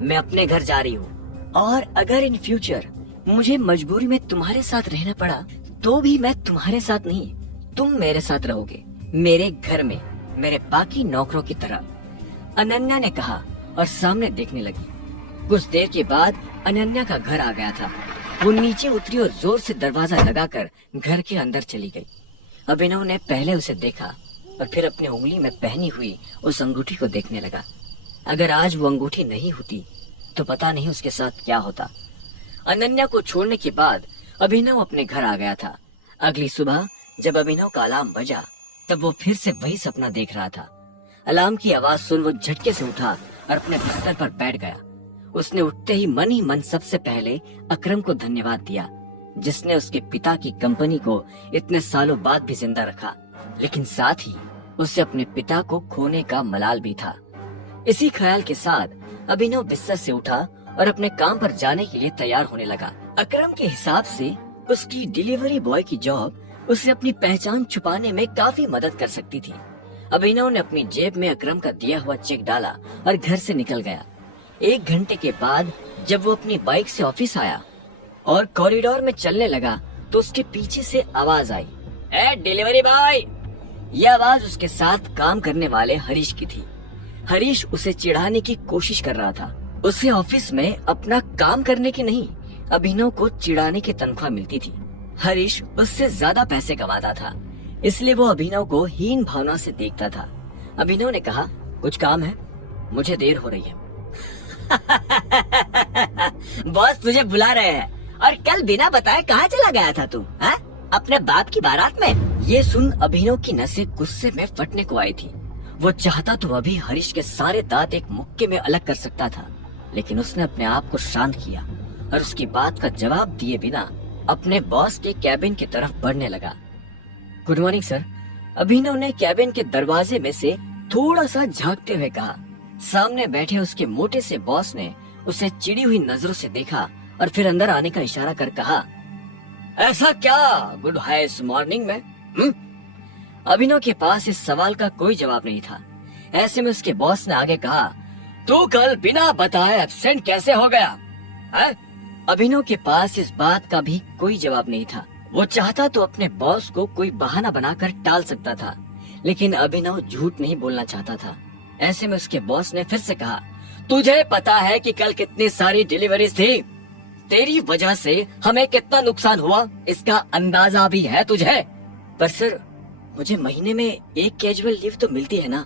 मैं अपने घर जा रही हूँ। और अगर इन फ्यूचर मुझे मजबूरी में तुम्हारे साथ रहना पड़ा तो भी मैं तुम्हारे साथ नहीं, तुम मेरे साथ रहोगे, मेरे घर में, मेरे बाकी नौकरों की तरह, अनन्या ने कहा और सामने देखने लगी। कुछ देर के बाद अनन्या का घर आ गया था। वो नीचे उतरी और जोर से दरवाजा लगाकर घर के अंदर चली गई। अभिनव ने पहले उसे देखा और फिर अपनी उंगली में पहनी हुई उस अंगूठी को देखने लगा। अगर आज वो अंगूठी नहीं होती तो पता नहीं उसके साथ क्या होता। अनन्या को छोड़ने के बाद अभिनव अपने घर आ गया था। अगली सुबह जब अभिनव का अलार्म बजा तब वो फिर से वही सपना देख रहा था। अलार्म की आवाज सुन वो झटके से उठा और अपने बिस्तर पर बैठ गया। उसने उठते ही मन सबसे पहले अकरम को धन्यवाद दिया, जिसने उसके पिता की कंपनी को इतने सालों बाद भी जिंदा रखा। लेकिन साथ ही उसे अपने पिता को खोने का मलाल भी था। इसी ख्याल के साथ अभिनव बिस्तर से उठा और अपने काम पर जाने के लिए तैयार होने लगा। अकरम के हिसाब से उसकी डिलीवरी बॉय की जॉब उसे अपनी पहचान छुपाने में काफी मदद कर सकती थी। अभिनव ने अपनी जेब में अकरम का दिया हुआ चेक डाला और घर से निकल गया। 1 घंटे के बाद जब वो अपनी बाइक से ऑफिस आया और कॉरिडोर में चलने लगा तो उसके पीछे से आवाज आई, ए डिलीवरी बॉय। यह आवाज उसके साथ काम करने वाले हरीश की थी। हरीश उसे चिढ़ाने की कोशिश कर रहा था। उसे ऑफिस में अपना काम करने की नहीं, अभिनव को चिढ़ाने की तनख्वाह मिलती थी। हरीश उससे ज्यादा पैसे कमाता था, इसलिए वो अभिनव को हीन भावना से देखता था। अभिनव ने कहा, कुछ काम है, मुझे देर हो रही है। बॉस तुझे बुला रहे हैं और कल बिना बताए कहाँ चला गया था तू? हाँ? अपने बाप की बारात में? ये सुन अभिनव की नसें गुस्से में फटने को आई थी। वो चाहता तो अभी हरीश के सारे दांत एक मुक्के में अलग कर सकता था, लेकिन उसने अपने आप को शांत किया और उसकी बात का जवाब दिए बिना अपने बॉस के कैबिन की तरफ बढ़ने लगा। Good morning sir. अभिनव ने कैबिन के दरवाजे में से थोड़ा सा झांकते हुए कहा। सामने बैठे उसके मोटे से बॉस ने उसे चिड़ी हुई नजरों से देखा और फिर अंदर आने का इशारा कर कहा, ऐसा क्या गुड है इस मॉर्निंग में? अभिनव के पास इस सवाल का कोई जवाब नहीं था। ऐसे में उसके बॉस ने आगे कहा, तू कल बिना बताए एब्सेंट कैसे हो गया? है? अभिनव के पास इस बात का भी कोई जवाब नहीं था। वो चाहता तो अपने बॉस को कोई बहाना बनाकर टाल सकता था, लेकिन अभिनव झूठ नहीं बोलना चाहता था। ऐसे में उसके बॉस ने फिर से कहा, तुझे पता है कि कल कितनी सारी डिलीवरीज थी? तेरी वजह से हमें कितना नुकसान हुआ इसका अंदाजा भी है तुझे? पर सर, मुझे महीने में 1 कैजुअल लीव तो मिलती है ना।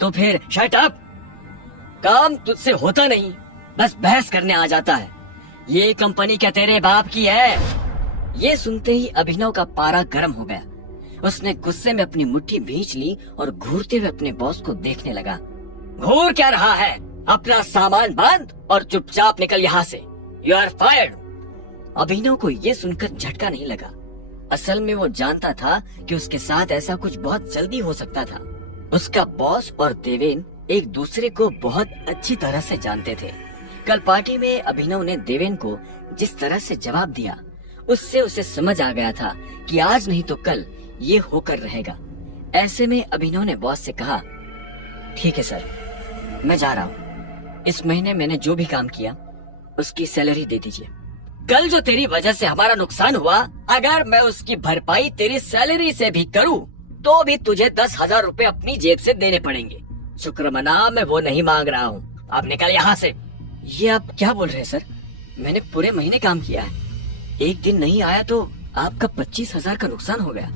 तो फिर शट अप। काम तुझसे होता नहीं, बस बहस करने आ जाता है। ये कंपनी क्या तेरे बाप की है? ये सुनते ही अभिनव का पारा गर्म हो गया। उसने गुस्से में अपनी मुट्ठी भींच ली और घूरते हुए अपने बॉस को देखने लगा। घूर क्या रहा है? अपना सामान बांध और चुपचाप निकल यहाँ से। You are fired. अभिनव को ये सुनकर झटका नहीं लगा। असल में वो जानता था कि उसके साथ ऐसा कुछ बहुत जल्दी हो सकता था। उसका बॉस और देवेन एक दूसरे को बहुत अच्छी तरह से जानते थे। कल पार्टी में अभिनव ने देवेन को जिस तरह से जवाब दिया, उससे उसे समझ आ गया था कि आज नहीं तो कल ये होकर रहेगा। ऐसे में अभिनव ने बॉस से कहा, ठीक है सर, मैं जा रहा हूँ। इस महीने मैंने जो भी काम किया उसकी सैलरी दे दीजिए। कल जो तेरी वजह से हमारा नुकसान हुआ, अगर मैं उसकी भरपाई तेरी सैलरी से भी करूँ तो भी तुझे 10,000 रुपए अपनी जेब से देने पड़ेंगे। शुक्र मना, मैं वो नहीं मांग रहा हूँ। अब निकल यहाँ से। ये आप क्या बोल रहे हैं सर? मैंने पूरे महीने काम किया है, एक दिन नहीं आया तो आपका 25,000 का नुकसान हो गया।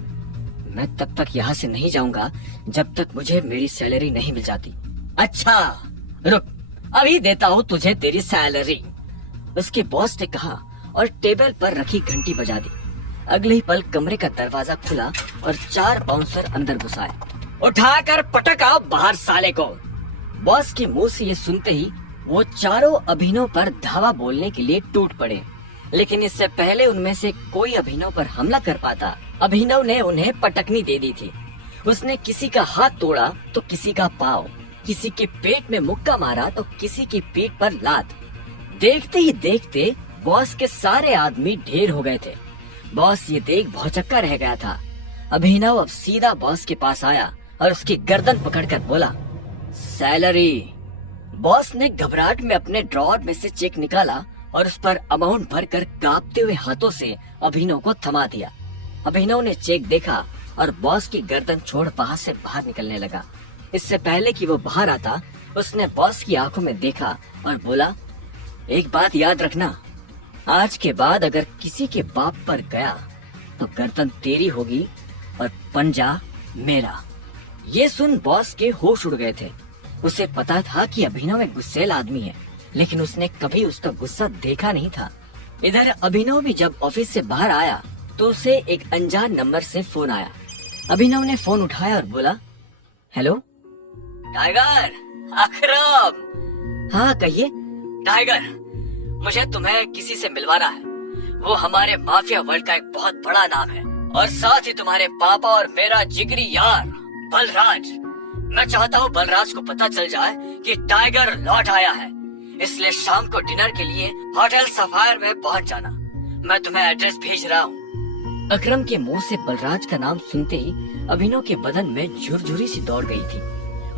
मैं तब तक यहाँ से नहीं जाऊंगा जब तक मुझे मेरी सैलरी नहीं मिल जाती। अच्छा रुक, अभी देता हूँ तुझे तेरी सैलरी, उसके बॉस ने कहा और टेबल पर रखी घंटी बजा दी। अगले ही पल कमरे का दरवाजा खुला और 4 बाउंसर अंदर घुस आए। उठाकर पटक आओ बाहर साले को। बॉस के मुंह से ये सुनते ही वो चारों अभिनव पर धावा बोलने के लिए टूट पड़े, लेकिन इससे पहले उनमें से कोई अभिनव पर हमला कर पाता, अभिनव ने उन्हें पटकनी दे दी थी। उसने किसी का हाथ तोड़ा तो किसी का पाँव, किसी के पेट में मुक्का मारा तो किसी की पीठ पर लात। देखते ही देखते बॉस के सारे आदमी ढेर हो गए थे। बॉस ये देख भौचक्का रह गया था। अभिनव अब सीधा बॉस के पास आया और उसकी गर्दन पकड़कर बोला, सैलरी। बॉस ने घबराहट में अपने ड्रॉअर में से चेक निकाला और उस पर अमाउंट भरकर कांपते हुए हाथों से अभिनव को थमा दिया। अभिनव ने चेक देखा और बॉस की गर्दन छोड़ वहाँ से बाहर निकलने लगा। इससे पहले कि वो बाहर आता, उसने बॉस की आंखों में देखा और बोला, एक बात याद रखना, आज के बाद अगर किसी के बाप पर गया तो गर्दन तेरी होगी और पंजा मेरा। ये सुन बॉस के होश उड़ गए थे। उसे पता था कि अभिनव एक गुस्सैल आदमी है, लेकिन उसने कभी उसका गुस्सा देखा नहीं था। इधर अभिनव भी जब ऑफिस से बाहर आया तो उसे एक अनजान नंबर से फोन आया। अभिनव ने फोन उठाया और बोला, हेलो टाइगर, अकरम। हाँ कहिए। टाइगर, मुझे तुम्हें किसी से मिलवाना है। वो हमारे माफिया वर्ल्ड का एक बहुत बड़ा नाम है और साथ ही तुम्हारे पापा और मेरा जिगरी यार बलराज। मैं चाहता हूँ बलराज को पता चल जाए कि टाइगर लौट आया है, इसलिए शाम को डिनर के लिए होटल सफायर में पहुँच जाना। मैं तुम्हें एड्रेस भेज रहा हूँ। अकरम के मुंह से बलराज का नाम सुनते ही अभिनव के बदन में झुरझुरी सी दौड़ गई थी।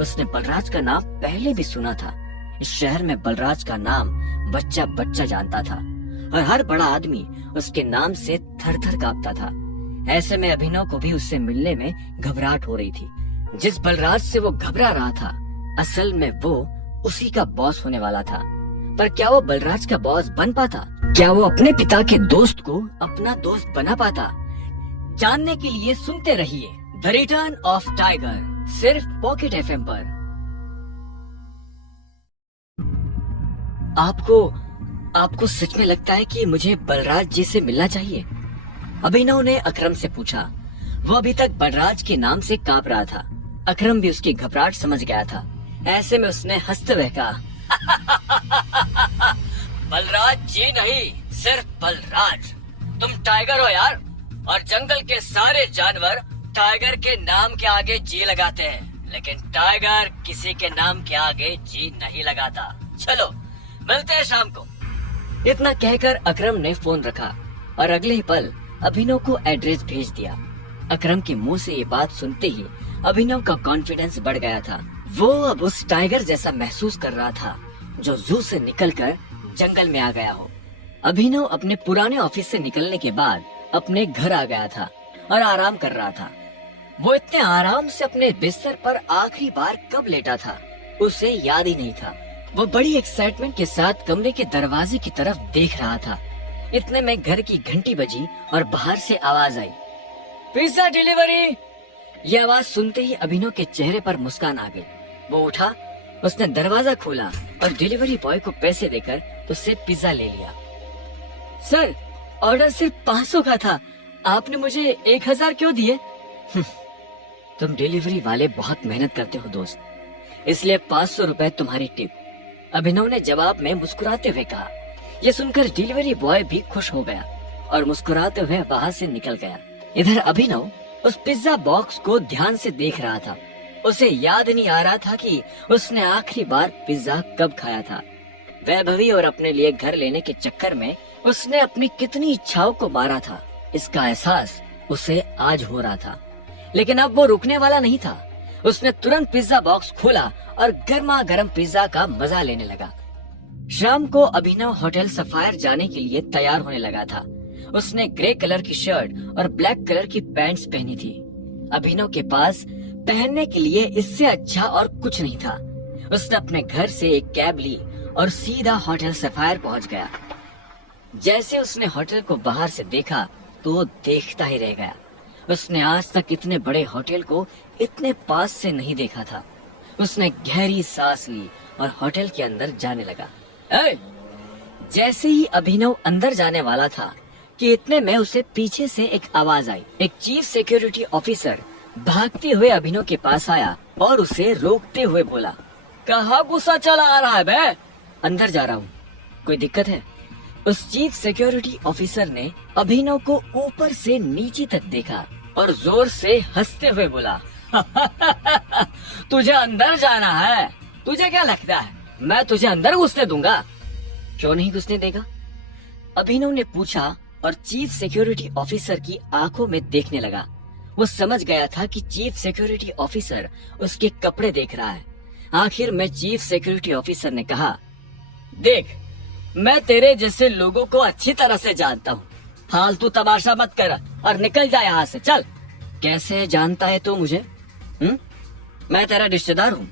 उसने बलराज का नाम पहले भी सुना था। इस शहर में बलराज का नाम बच्चा बच्चा जानता था और हर बड़ा आदमी उसके नाम से थर थर कांपता था। ऐसे में अभिनव को भी उससे मिलने में घबराहट हो रही थी। जिस बलराज से वो घबरा रहा था, असल में वो उसी का बॉस होने वाला था। पर क्या वो बलराज का बॉस बन पाता? क्या वो अपने पिता के दोस्त को अपना दोस्त बना पाता? जानने के लिए सुनते रहिए द रिटर्न ऑफ टाइगर, सिर्फ पॉकेट एफएम पर। आपको सच में लगता है कि मुझे बलराज जी से मिलना चाहिए? अभिनव ने अकरम से पूछा। वो अभी तक बलराज के नाम से कांप रहा था। अकरम भी उसकी घबराहट समझ गया था। ऐसे में उसने हंसते हुए कहा, बलराज जी नहीं, सिर्फ बलराज। तुम टाइगर हो यार, और जंगल के सारे जानवर टाइगर के नाम के आगे जी लगाते हैं, लेकिन टाइगर किसी के नाम के आगे जी नहीं लगाता। चलो मिलते हैं शाम को। इतना कहकर अकरम ने फोन रखा और अगले ही पल अभिनव को एड्रेस भेज दिया। अकरम के मुंह से ये बात सुनते ही अभिनव का कॉन्फिडेंस बढ़ गया था। वो अब उस टाइगर जैसा महसूस कर रहा था जो जू से निकलकर जंगल में आ गया हो। अभिनव अपने पुराने ऑफिस से निकलने के बाद अपने घर आ गया था और आराम कर रहा था। वो इतने आराम से अपने बिस्तर पर आखिरी बार कब लेटा था उसे याद ही नहीं था। वो बड़ी एक्साइटमेंट के साथ कमरे के दरवाजे की तरफ देख रहा था। इतने में घर की घंटी बजी और बाहर से आवाज आई, पिज्जा डिलीवरी। ये आवाज सुनते ही अभिनव के चेहरे पर मुस्कान आ गई। वो उठा, उसने दरवाजा खोला और डिलीवरी बॉय को पैसे देकर उससे पिज्जा ले लिया। सर, ऑर्डर सिर्फ 500 का था, आपने मुझे 1000 क्यों दिए? तुम डिलीवरी वाले बहुत मेहनत करते हो दोस्त, इसलिए 500 रुपए तुम्हारी टिप। अभिनव ने जवाब में मुस्कुराते हुए कहा। ये सुनकर डिलीवरी बॉय भी खुश हो गया और मुस्कुराते हुए वहाँ से निकल गया। इधर अभिनव उस पिज्जा बॉक्स को ध्यान से देख रहा था। उसे याद नहीं आ रहा था कि उसने आखिरी बार पिज्जा कब खाया था। वैभवी और अपने लिए घर लेने के चक्कर में उसने अपनी कितनी इच्छाओं को मारा था, इसका एहसास उसे आज हो रहा था। लेकिन अब वो रुकने वाला नहीं था। उसने तुरंत पिज्जा बॉक्स खोला और गर्मा गर्म पिज्जा का मजा लेने लगा। शाम को अभिनव होटल सफायर जाने के लिए तैयार होने लगा था। उसने ग्रे कलर की शर्ट और ब्लैक कलर की पैंट्स पहनी थी। अभिनव के पास पहनने के लिए इससे अच्छा और कुछ नहीं था। उसने अपने घर से एक कैब ली और सीधा होटल सफायर पहुंच गया। जैसे उसने होटल को बाहर से देखा तो वो देखता ही रह गया। उसने आज तक इतने बड़े होटल को इतने पास से नहीं देखा था। उसने गहरी सांस ली और होटल के अंदर जाने लगा। जैसे ही अभिनव अंदर जाने वाला था कि इतने में उसे पीछे से एक आवाज आई। एक चीफ सिक्योरिटी ऑफिसर भागते हुए अभिनव के पास आया और उसे रोकते हुए बोला, कहाँ गुस्सा चला आ रहा है बे? अंदर जा रहा हूँ, कोई दिक्कत है? उस चीफ सिक्योरिटी ऑफिसर ने अभिनव को ऊपर से नीचे तक देखा और जोर से हंसते हुए बोला, तुझे अंदर जाना है? तुझे क्या लगता है मैं तुझे अंदर घुसने दूंगा? क्यों नहीं घुसने देगा? अभिनव ने पूछा और चीफ सिक्योरिटी ऑफिसर की आंखों में देखने लगा। वो समझ गया था कि चीफ सिक्योरिटी ऑफिसर उसके कपड़े देख रहा है। आखिर में चीफ सिक्योरिटी ऑफिसर ने कहा, देख, मैं तेरे जैसे लोगों को अच्छी तरह से जानता हूँ, फालतू तमाशा मत कर और निकल जा यहाँ से, चल। कैसे जानता है तू मुझे? मैं तेरा रिश्तेदार हूँ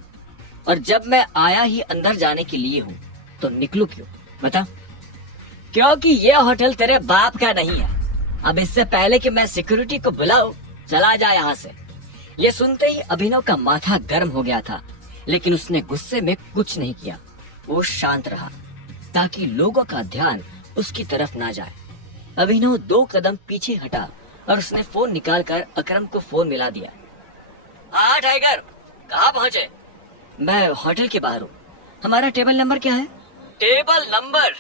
और जब मैं आया ही अंदर जाने के लिए हूँ तो निकलूं क्यों बता? क्योंकि ये होटल तेरे बाप का नहीं है। अब इससे पहले कि मैं सिक्योरिटी को बुलाऊं, चला जा यहाँ से। ये सुनते ही अभिनव का माथा गर्म हो गया था, लेकिन उसने गुस्से में कुछ नहीं किया। वो शांत रहा ताकि लोगों का ध्यान उसकी तरफ ना जाए। अभिनव 2 कदम पीछे हटा और उसने फोन निकालकर अकरम को फोन मिला दिया। हाँ टाइगर, कहाँ पहुँचे? मैं होटल के बाहर हूँ। हमारा टेबल नंबर क्या है? Table number?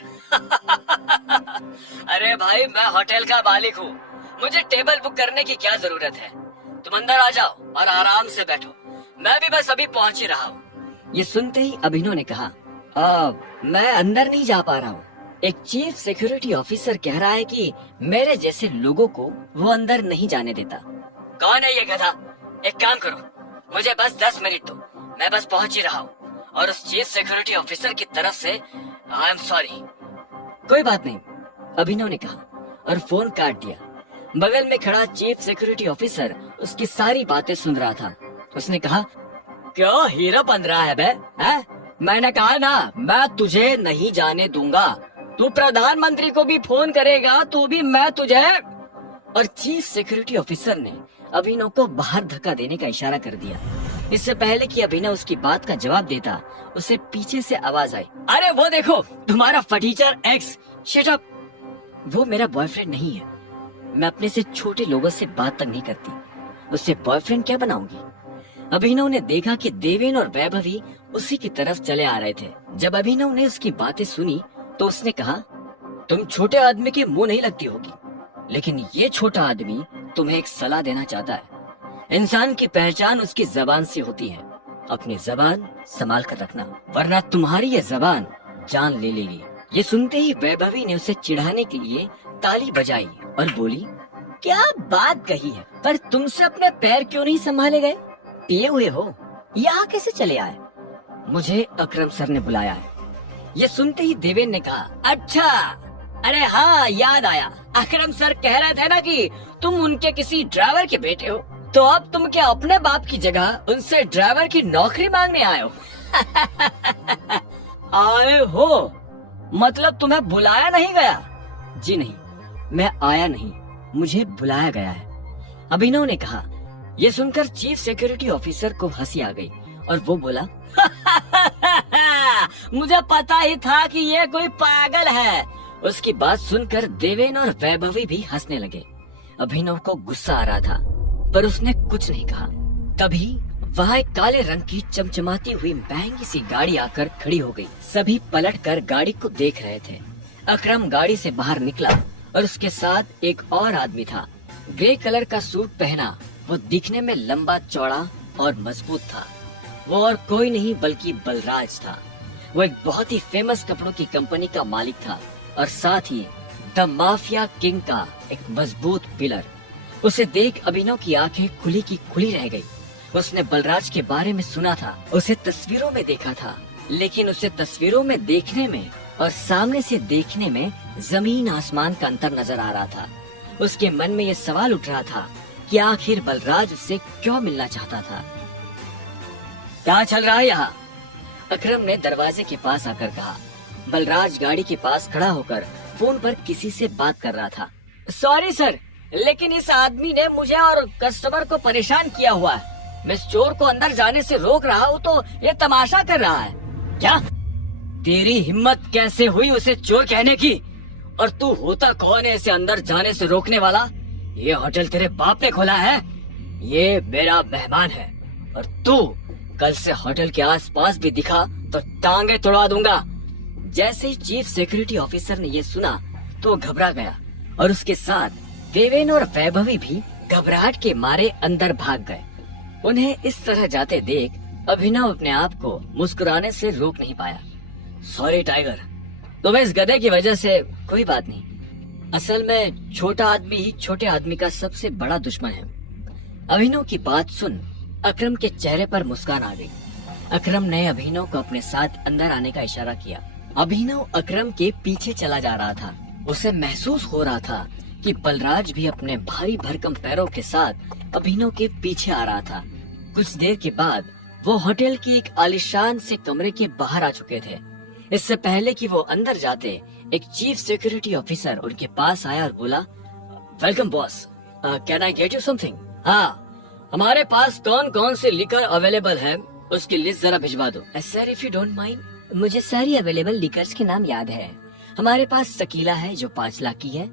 अरे भाई, मैं होटल का मालिक हूँ, मुझे टेबल बुक करने की क्या जरूरत है? तुम अंदर आ जाओ और आराम से बैठो, मैं भी बस अभी पहुँच ही रहा हूँ। ये सुनते ही अभिनव ने कहा, मैं अंदर नहीं जा पा रहा हूँ। एक चीफ सिक्योरिटी ऑफिसर कह रहा है कि मेरे जैसे लोगों को वो अंदर नहीं जाने देता। कौन है ये गधा? एक काम करो, मुझे बस 10 मिनट दो, मैं बस पहुँच ही रहा हूँ। और उस चीफ सिक्योरिटी ऑफिसर की तरफ से आई एम सॉरी। कोई बात नहीं, अभिनव ने कहा और फोन काट दिया। बगल में खड़ा चीफ सिक्योरिटी ऑफिसर उसकी सारी बातें सुन रहा था। उसने कहा, क्यों हीरो बन रहा है बे? मैंने कहा ना, मैं तुझे नहीं जाने दूंगा। तू प्रधानमंत्री को भी फोन करेगा तो भी मैं तुझे। और चीफ सिक्योरिटी ऑफिसर ने अभिनव को बाहर धक्का देने का इशारा कर दिया। इससे पहले कि अभिनव उसकी बात का जवाब देता, उसे पीछे से आवाज आई, अरे वो देखो, तुम्हारा फटीचर एक्स। Shut up. वो मेरा बॉयफ्रेंड नहीं है। मैं अपने से छोटे लोगों से बात तक नहीं करती, उससे बॉयफ्रेंड क्या बनाऊंगी? अभिनव ने देखा कि देवेन और वैभवी उसी की तरफ चले आ रहे थे। जब अभिनव ने उसकी बातें सुनी तो उसने कहा, तुम छोटे आदमी के मुंह नहीं लगती होगी, लेकिन ये छोटा आदमी तुम्हें एक सलाह देना चाहता है। इंसान की पहचान उसकी जबान से होती है। अपनी जबान संभाल कर रखना, वरना तुम्हारी ये जबान जान ले लेगी। ये सुनते ही वैभवी ने उसे चिढ़ाने के लिए ताली बजाई और बोली, क्या बात कही है, पर तुमसे अपने पैर क्यों नहीं संभाले गए? पिए हुए हो, यहाँ कैसे चले आए? मुझे अकरम सर ने बुलाया है। ये सुनते ही देवेन ने कहा, अच्छा, अरे हाँ, याद आया। अकरम सर कह रहे थे ना कि तुम उनके किसी ड्राइवर के बेटे हो, तो अब तुम क्या अपने बाप की जगह उनसे ड्राइवर की नौकरी मांगने आए हो? आए हो मतलब तुम्हें बुलाया नहीं गया? जी नहीं, मैं आया नहीं, मुझे बुलाया गया है, अभिनव ने कहा। ये सुनकर चीफ सिक्योरिटी ऑफिसर को हंसी आ गई और वो बोला, मुझे पता ही था कि ये कोई पागल है। उसकी बात सुनकर देवेन और वैभवी भी हंसने लगे। अभिनव को गुस्सा आ रहा था, पर उसने कुछ नहीं कहा। तभी वहाँ एक काले रंग की चमचमाती हुई महंगी सी गाड़ी आकर खड़ी हो गई। सभी पलटकर गाड़ी को देख रहे थे। अकरम गाड़ी से बाहर निकला और उसके साथ एक और आदमी था। ग्रे कलर का सूट पहना, वो दिखने में लंबा चौड़ा और मजबूत था। वो और कोई नहीं बल्कि बलराज था। वो एक बहुत ही फेमस कपड़ों की कंपनी का मालिक था और साथ ही द माफिया किंग का एक मजबूत पिलर। उसे देख अभिनव की आंखें खुली की खुली रह गई। उसने बलराज के बारे में सुना था, उसे तस्वीरों में देखा था, लेकिन उसे तस्वीरों में देखने में और सामने से देखने में जमीन आसमान का अंतर नजर आ रहा था। उसके मन में ये सवाल उठ रहा था कि आखिर बलराज उससे क्यों मिलना चाहता था। क्या चल रहा है यहाँ? अकरम ने दरवाजे के पास आकर कहा। बलराज गाड़ी के पास खड़ा होकर फोन पर किसी से बात कर रहा था। सॉरी सर, लेकिन इस आदमी ने मुझे और कस्टमर को परेशान किया हुआ है। मैं स्टोर को अंदर जाने से रोक रहा हूँ तो ये तमाशा कर रहा है। क्या तेरी हिम्मत कैसे हुई उसे चोर कहने की? और तू होता कौन है इसे अंदर जाने से रोकने वाला? ये होटल तेरे बाप ने खोला है, ये मेरा मेहमान है, और तू कल से होटल के आसपास भी दिखा तो टांगे तोड़वा दूंगा। जैसे ही चीफ सिक्योरिटी ऑफिसर ने ये सुना तो वो घबरा गया और उसके साथ देवेन और वैभवी भी घबराहट के मारे अंदर भाग गए। उन्हें इस तरह जाते देख अभिनव अपने आप को मुस्कुराने से रोक नहीं पाया। सॉरी टाइगर, तुम्हें इस गधे की वजह से कोई बात नहीं। असल में छोटा आदमी ही छोटे आदमी का सबसे बड़ा दुश्मन है। अभिनव की बात सुन अकरम के चेहरे पर मुस्कान आ गई। अकरम ने अभिनव को अपने साथ अंदर आने का इशारा किया। अभिनव अकरम के पीछे चला जा रहा था। उसे महसूस हो रहा था कि बलराज भी अपने भारी भरकम पैरों के साथ अभिनव के पीछे आ रहा था। कुछ देर के बाद वो होटल की एक आलीशान से कमरे के बाहर आ चुके थे। इससे पहले कि वो अंदर जाते, एक चीफ सिक्योरिटी ऑफिसर उनके पास आया और बोला, welcome boss, can I get you something? हाँ, हमारे पास कौन कौन सी लिकर अवेलेबल है उसकी लिस्ट जरा भिजवा दो। Sir if you don't mind, मुझे सारी अवेलेबल लिकर्स के नाम याद है। हमारे पास शकीला है जो 5 लाख की है,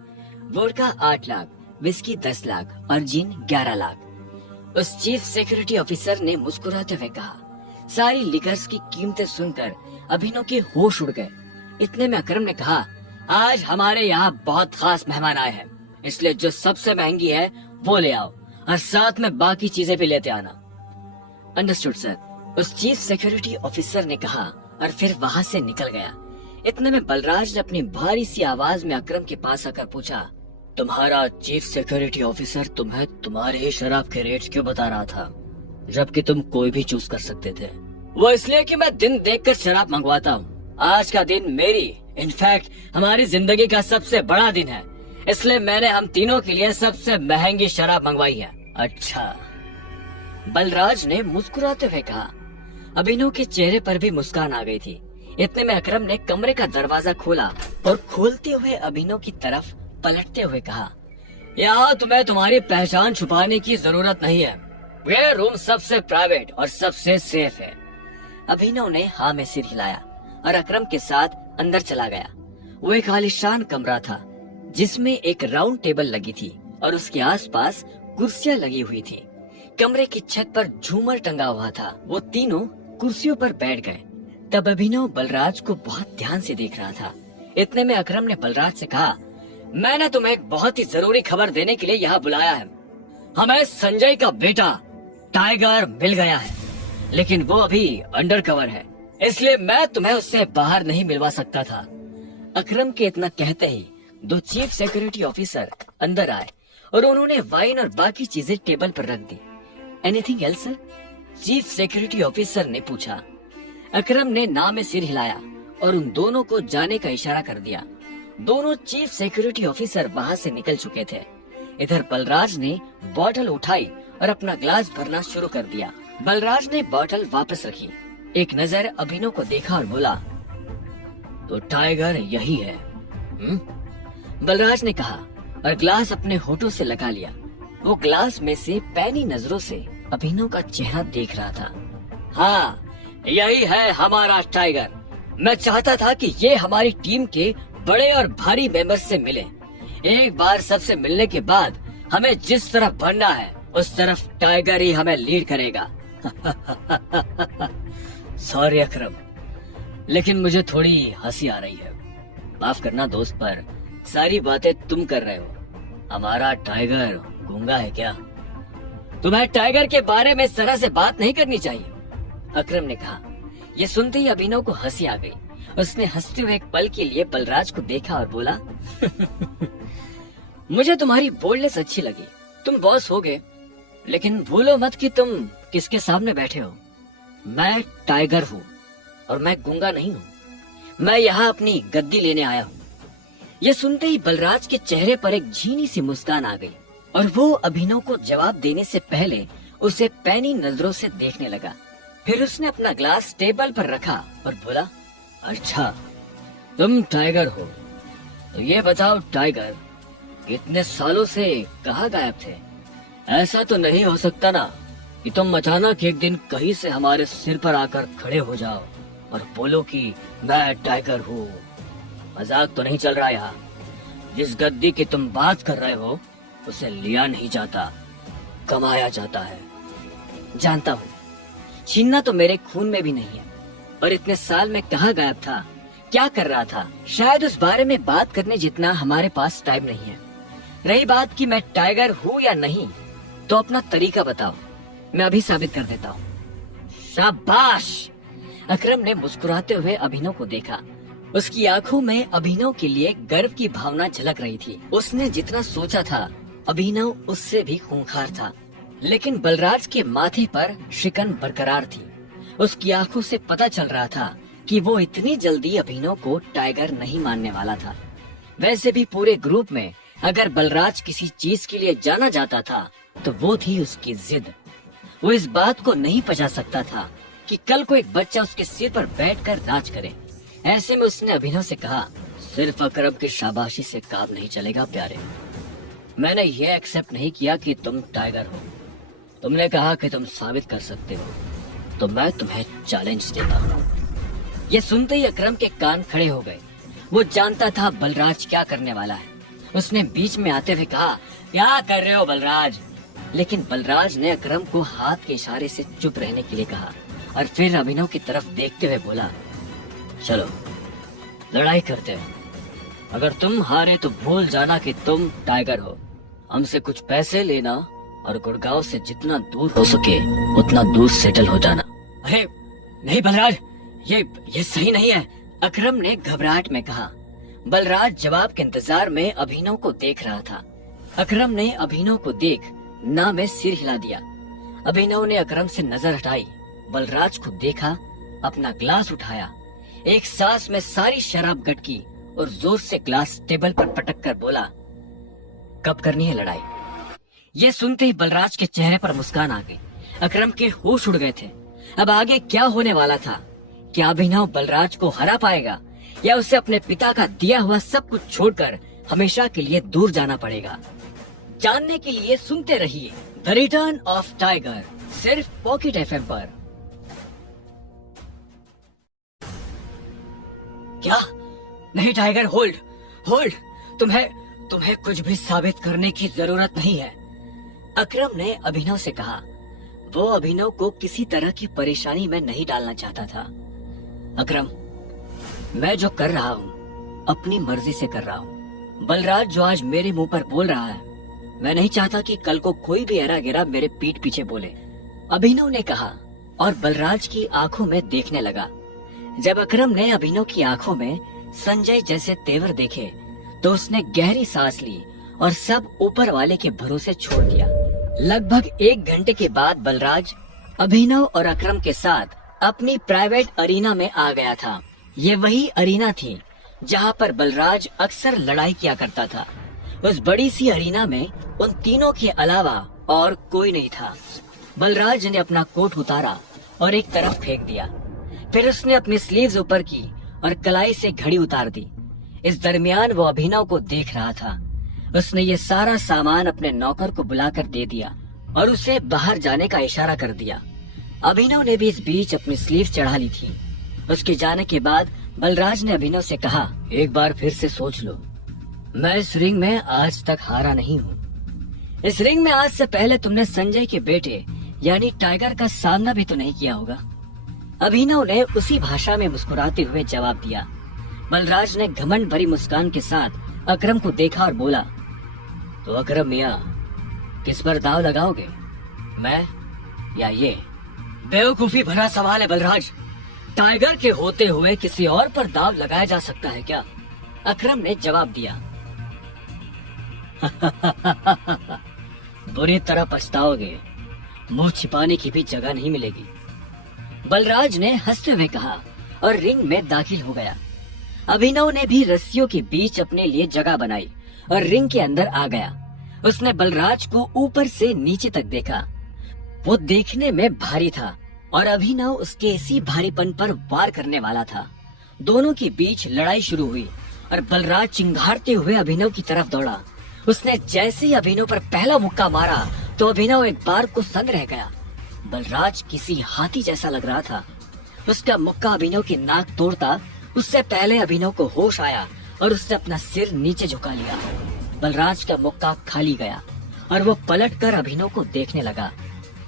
वोडका 8 लाख, विस्की 10 लाख और जिन 11 लाख। उस चीफ सिक्योरिटी ऑफिसर ने मुस्कुराते हुए कहा। सारी लिकर्स की कीमतें सुनकर अभिनव के होश उड़ गए। इतने में अकरम ने कहा, आज हमारे यहाँ बहुत खास मेहमान आए हैं, इसलिए जो सबसे महंगी है वो ले आओ और साथ में बाकी चीजें भी लेते आना। अंडरस्टूड सर, उस चीफ सिक्योरिटी ऑफिसर ने कहा और फिर वहाँ से निकल गया। इतने में बलराज ने अपनी भारी सी आवाज में अकरम के पास आकर पूछा, तुम्हारा चीफ सिक्योरिटी ऑफिसर तुम्हें तुम्हारे ही शराब के रेट क्यों बता रहा था, जबकि तुम कोई भी चूज कर सकते थे? वो इसलिए कि मैं दिन देखकर शराब मंगवाता हूँ। आज का दिन मेरी, इनफैक्ट हमारी जिंदगी का सबसे बड़ा दिन है, इसलिए मैंने हम तीनों के लिए सबसे महंगी शराब मंगवाई है। अच्छा, बलराज ने मुस्कुराते हुए कहा। अभिनव के चेहरे पर भी मुस्कान आ गई थी। इतने में अकरम ने कमरे का दरवाजा खोला और खोलते हुए अभिनव की तरफ पलटते हुए कहा, यहाँ तुम्हें तुम्हारी पहचान छुपाने की जरूरत नहीं है, ये रूम सबसे प्राइवेट और सबसे सेफ है। अभिनव ने हाँ में सिर हिलाया और अकरम के साथ अंदर चला गया। वो एक आलीशान कमरा था जिसमें एक राउंड टेबल लगी थी और उसके आसपास कुर्सियां लगी हुई थी। कमरे की छत पर झूमर टंगा हुआ था। वो तीनों कुर्सियों पर बैठ गए। तब अभिनव बलराज को बहुत ध्यान से देख रहा था। इतने में अकरम ने बलराज से कहा, मैंने तुम्हें एक बहुत ही जरूरी खबर देने के लिए यहाँ बुलाया है। हमें संजय का बेटा टाइगर मिल गया है, लेकिन वो अभी अंडर कवर है, इसलिए मैं तुम्हें उससे बाहर नहीं मिलवा सकता था। अकरम के इतना कहते ही 2 चीफ सिक्योरिटी ऑफिसर अंदर आए और उन्होंने वाइन और बाकी चीजें टेबल पर रख दी। Anything else sir? Chief security officer ने पूछा। अकरम ने ना में सिर हिलाया और उन दोनों को जाने का इशारा कर दिया। दोनों चीफ सिक्योरिटी ऑफिसर वहाँ से निकल चुके थे। इधर बलराज ने बोतल उठाई और अपना ग्लास भरना शुरू कर दिया। बलराज ने बोतल वापस रखी, एक नजर अभिनव को देखा और बोला, तो टाइगर यही है? बलराज ने कहा और ग्लास अपने होठों से लगा लिया। वो ग्लास में से पैनी नजरों से अभिनव का चेहरा देख रहा था। हाँ, यही है हमारा टाइगर। मैं चाहता था कि ये हमारी टीम के बड़े और भारी मेंबर्स से मिले। एक बार सबसे मिलने के बाद हमें जिस तरफ बढ़ना है उस तरफ टाइगर ही हमें लीड करेगा। सॉरी अकरम, लेकिन मुझे थोड़ी हंसी आ रही है। माफ करना दोस्त, पर सारी बातें तुम कर रहे हो। हमारा टाइगर गूंगा है क्या? तुम्हें टाइगर के बारे में इस तरह से बात नहीं करनी चाहिए, अकरम ने कहा। ये सुनते ही अभिनव को हंसी आ गई। उसने हंसते हुए एक पल के लिए बलराज को देखा और बोला, मुझे तुम्हारी बोल्डनेस अच्छी लगी। तुम बॉस हो गए, लेकिन भूलो मत कि तुम किसके सामने बैठे हो। मैं टाइगर हूँ और मैं गूंगा नहीं हूँ। मैं यहाँ अपनी गद्दी लेने आया हूँ। ये सुनते ही बलराज के चेहरे पर एक झीनी सी मुस्कान आ गई और वो अभिनव को जवाब देने से पहले उसे पैनी नजरों से देखने लगा। फिर उसने अपना ग्लास टेबल पर रखा और बोला, अच्छा तुम टाइगर हो, तो ये बताओ टाइगर, इतने सालों से कहाँ गायब थे? ऐसा तो नहीं हो सकता ना कि तुम अचानक एक दिन कहीं से हमारे सिर पर आकर खड़े हो जाओ और बोलो कि मैं टाइगर हूँ। मजाक तो नहीं चल रहा यहाँ। जिस गद्दी की तुम बात कर रहे हो उसे लिया नहीं जाता, कमाया जाता है। जानता हूँ, छीनना तो मेरे खून में भी नहीं है, पर इतने साल में कहाँ गायब था, क्या कर रहा था, शायद उस बारे में बात करने जितना हमारे पास टाइम नहीं है। रही बात कि मैं टाइगर हूँ या नहीं, तो अपना तरीका बताओ, मैं अभी साबित कर देता हूँ। शाबाश! अकरम ने मुस्कुराते हुए अभिनव को देखा। उसकी आंखों में अभिनव के लिए गर्व की भावना झलक रही थी। उसने जितना सोचा था, अभिनव उससे भी खूंखार था, लेकिन बलराज के माथे पर शिकन बरकरार थी। उसकी आंखों से पता चल रहा था कि वो इतनी जल्दी अभिनव को टाइगर नहीं मानने वाला था। वैसे भी पूरे ग्रुप में अगर बलराज किसी चीज के लिए जाना जाता था तो वो थी उसकी जिद। वो इस बात को नहीं पचा सकता था कि कल को एक बच्चा उसके सिर पर बैठकर नाच करे। ऐसे में उसने अभिनव से कहा, सिर्फ अकरम की शाबाशी से काम नहीं चलेगा प्यारे। मैंने ये एक्सेप्ट नहीं किया कि तुम टाइगर हो। तुमने कहा कि तुम साबित कर सकते हो, तो मैं तुम्हें चैलेंज देता हूँ। ये सुनते ही अकरम के कान खड़े हो गए। वो जानता था बलराज क्या करने वाला है। उसने बीच में आते हुए कहा, क्या कर रहे हो बलराज? लेकिन बलराज ने अकरम को हाथ के इशारे से चुप रहने के लिए कहा और फिर अभिनव की तरफ देखते हुए बोला, चलो लड़ाई करते हैं। अगर तुम हारे तो भूल जाना कि तुम टाइगर हो। हमसे कुछ पैसे लेना और गुड़गांव से जितना दूर हो सके उतना दूर सेटल हो जाना। अरे नहीं बलराज, ये सही नहीं है, अकरम ने घबराहट में कहा। बलराज जवाब के इंतजार में अभिनव को देख रहा था। अकरम ने अभिनव को देख ना में सिर हिला दिया। अभिनव ने अकरम से नजर हटाई, बलराज को देखा, अपना ग्लास उठाया, एक सांस में सारी शराब गटकी और जोर से ग्लास टेबल पर पटक कर बोला, कब करनी है लड़ाई? ये सुनते ही बलराज के चेहरे पर मुस्कान आ गई। अकरम के होश उड़ गए थे। अब आगे क्या होने वाला था? क्या अभिनव बलराज को हरा पाएगा या उसे अपने पिता का दिया हुआ सब कुछ छोड़कर हमेशा के लिए दूर जाना पड़ेगा? जानने के लिए सुनते रहिए द रिटर्न ऑफ टाइगर, सिर्फ पॉकेट एफएम पर। क्या? नहीं टाइगर, होल्ड होल्ड, तुम्हें कुछ भी साबित करने की जरूरत नहीं है, अकरम ने अभिनव से कहा। वो अभिनव को किसी तरह की परेशानी में नहीं डालना चाहता था। अकरम, मैं जो कर रहा हूँ अपनी मर्जी से कर रहा हूँ। बलराज जो आज मेरे मुंह पर बोल रहा है, मैं नहीं चाहता कि कल को कोई भी एरा गिरा मेरे पीठ पीछे बोले, अभिनव ने कहा और बलराज की आंखों में देखने लगा। जब अकरम ने अभिनव की आंखों में संजय जैसे तेवर देखे तो उसने गहरी सांस ली और सब ऊपर वाले के भरोसे छोड़ दिया। लगभग 1 घंटे के बाद बलराज अभिनव और अकरम के साथ अपनी प्राइवेट अरीना में आ गया था। ये वही अरीना थी जहां पर बलराज अक्सर लड़ाई किया करता था। उस बड़ी सी अरीना में उन तीनों के अलावा और कोई नहीं था। बलराज ने अपना कोट उतारा और एक तरफ फेंक दिया। फिर उसने अपनी स्लीव्स ऊपर की और कलाई से घड़ी उतार दी। इस दरमियान वो अभिनव को देख रहा था। उसने ये सारा सामान अपने नौकर को बुलाकर दे दिया और उसे बाहर जाने का इशारा कर दिया। अभिनव ने भी इस बीच अपनी स्लीव चढ़ा ली थी। उसके जाने के बाद बलराज ने अभिनव से कहा, एक बार फिर से सोच लो, मैं इस रिंग में आज तक हारा नहीं हूँ। इस रिंग में आज से पहले तुमने संजय के बेटे यानी टाइगर का सामना भी तो नहीं किया होगा। अभिनव ने उसी भाषा में मुस्कुराते हुए जवाब दिया। बलराज ने घमंड भरी मुस्कान के साथ अकरम को देखा और बोला, तो अकरम मियाँ, किस पर दाव लगाओगे, मैं या ये? बेवकूफी भरा सवाल है बलराज। टाइगर के होते हुए किसी और पर दाव लगाया जा सकता है क्या? अकरम ने जवाब दिया। बुरी तरह पछताओगे, मुंह छिपाने की भी जगह नहीं मिलेगी, बलराज ने हंसते हुए कहा और रिंग में दाखिल हो गया। अभिनव ने भी रस्सियों के बीच अपने लिए जगह बनाई और रिंग के अंदर आ गया। उसने बलराज को ऊपर से नीचे तक देखा। वो देखने में भारी था और अभिनव उसके इसी भारीपन पर वार करने वाला था। दोनों के बीच लड़ाई शुरू हुई और बलराज चिंगारते हुए अभिनव की तरफ दौड़ा। उसने जैसे ही अभिनव पर पहला मुक्का मारा तो अभिनव एक बार को सन्न रह गया। बलराज किसी हाथी जैसा लग रहा था। उसका मुक्का अभिनव की नाक तोड़ता उससे पहले अभिनव को होश आया और उसने अपना सिर नीचे झुका लिया। बलराज का मुक्का खाली गया और वो पलटकर अभिनव को देखने लगा।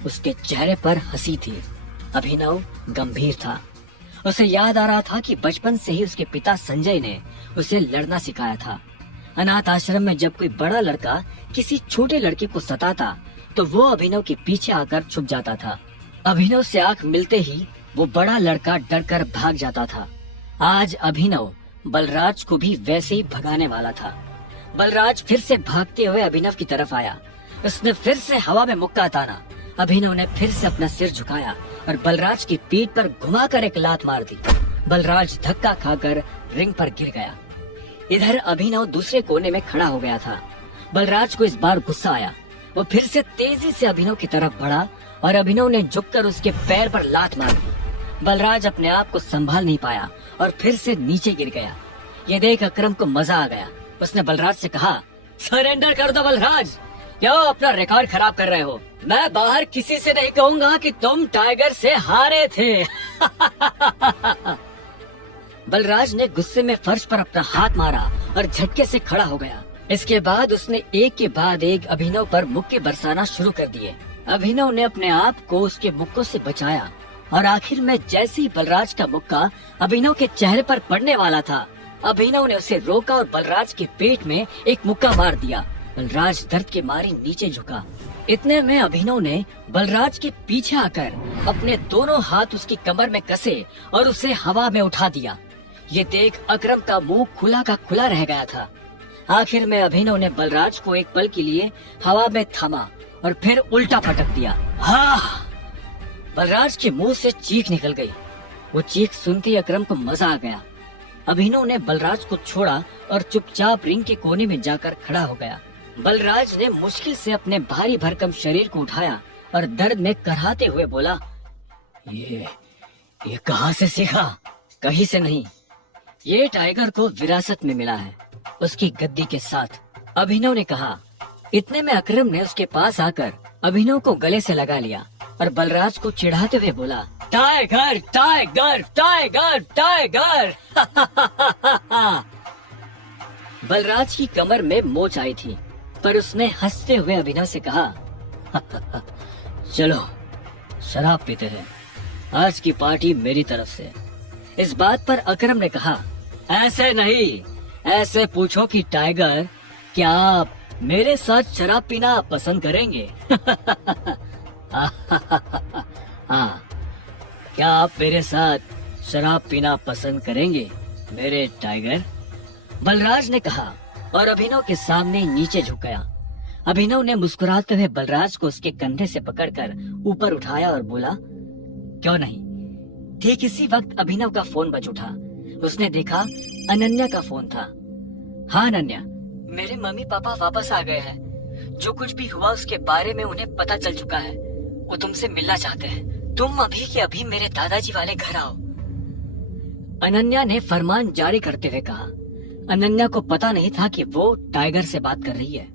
उसके चेहरे पर हंसी थी। अभिनव गंभीर था। उसे याद आ रहा था कि बचपन से ही उसके पिता संजय ने उसे लड़ना सिखाया था। अनाथ आश्रम में जब कोई बड़ा लड़का किसी छोटे लड़के को सताता तो वो अभिनव के पीछे आकर छुप जाता था। अभिनव से आंख मिलते ही वो बड़ा लड़का डरकर भाग जाता था। आज अभिनव बलराज को भी वैसे ही भगाने वाला था। बलराज फिर से भागते हुए अभिनव की तरफ आया। उसने फिर से हवा में मुक्का ताना। अभिनव ने फिर से अपना सिर झुकाया और बलराज की पीठ पर घुमाकर एक लात मार दी। बलराज धक्का खाकर रिंग पर गिर गया। इधर अभिनव दूसरे कोने में खड़ा हो गया था। बलराज को इस बार गुस्सा आया। वो फिर से तेजी से अभिनव की तरफ बढ़ा और अभिनव ने झुककर उसके पैर पर लात मार दी। बलराज अपने आप को संभाल नहीं पाया और फिर से नीचे गिर गया। ये देख अकरम को मजा आ गया। उसने बलराज से कहा, सरेंडर कर दो बलराज, क्यों अपना रिकॉर्ड खराब कर रहे हो? मैं बाहर किसी से नहीं कहूंगा कि तुम टाइगर से हारे थे। बलराज ने गुस्से में फर्श पर अपना हाथ मारा और झटके से खड़ा हो गया। इसके बाद उसने एक के बाद एक अभिनव पर मुक्के बरसाना शुरू कर दिए। अभिनव ने अपने आप को उसके मुक्कों से बचाया और आखिर में जैसे ही बलराज का मुक्का अभिनव के चेहरे पर पड़ने वाला था, अभिनव ने उसे रोका और बलराज के पेट में एक मुक्का मार दिया। बलराज दर्द के मारे नीचे झुका। इतने में अभिनव ने बलराज के पीछे आकर अपने दोनों हाथ उसकी कमर में कसे और उसे हवा में उठा दिया। ये देख अकरम का मुंह खुला का खुला रह गया था। आखिर में अभिनव ने बलराज को एक पल के लिए हवा में थामा और फिर उल्टा पटक दिया। हाँ! बलराज के मुंह से चीख निकल गई। वो चीख सुनते ही अकरम को मजा आ गया। अभिनव ने बलराज को छोड़ा और चुपचाप रिंग के कोने में जाकर खड़ा हो गया। बलराज ने मुश्किल से अपने भारी भरकम शरीर को उठाया और दर्द में कराहते हुए बोला, ये कहाँ से सीखा? कहीं से नहीं, ये टाइगर को विरासत में मिला है, उसकी गद्दी के साथ, अभिनव ने कहा। इतने में अकरम ने उसके पास आकर अभिनव को गले से लगा लिया और बलराज को चिढ़ाते हुए बोला, tiger tiger tiger tiger. Balraj की कमर में मोच आई थी, पर उसने हंसते हुए अभिनव से कहा, चलो शराब पीते हैं, आज की पार्टी मेरी तरफ से। इस बात पर अकरम ने कहा, ऐसे नहीं, ऐसे पूछो कि टाइगर, क्या आप मेरे साथ शराब पीना पसंद करेंगे? हाँ, क्या आप मेरे साथ शराब पीना पसंद करेंगे मेरे टाइगर? बलराज ने कहा और अभिनव के सामने नीचे झुक गया। अभिनव ने मुस्कुराते हुए बलराज को उसके कंधे से पकड़कर ऊपर उठाया और बोला, क्यों नहीं। ठीक इसी वक्त अभिनव का फोन बज उठा। उसने देखा अनन्या का फोन था। हाँ अनन्या, मेरे मम्मी पापा वापस आ गए हैं। जो कुछ भी हुआ उसके बारे में उन्हें पता चल चुका है। वो तुमसे मिलना चाहते हैं। तुम अभी के अभी मेरे दादाजी वाले घर आओ। अनन्या ने फरमान जारी करते हुए कहा। अनन्या को पता नहीं था कि वो टाइगर से बात कर रही है।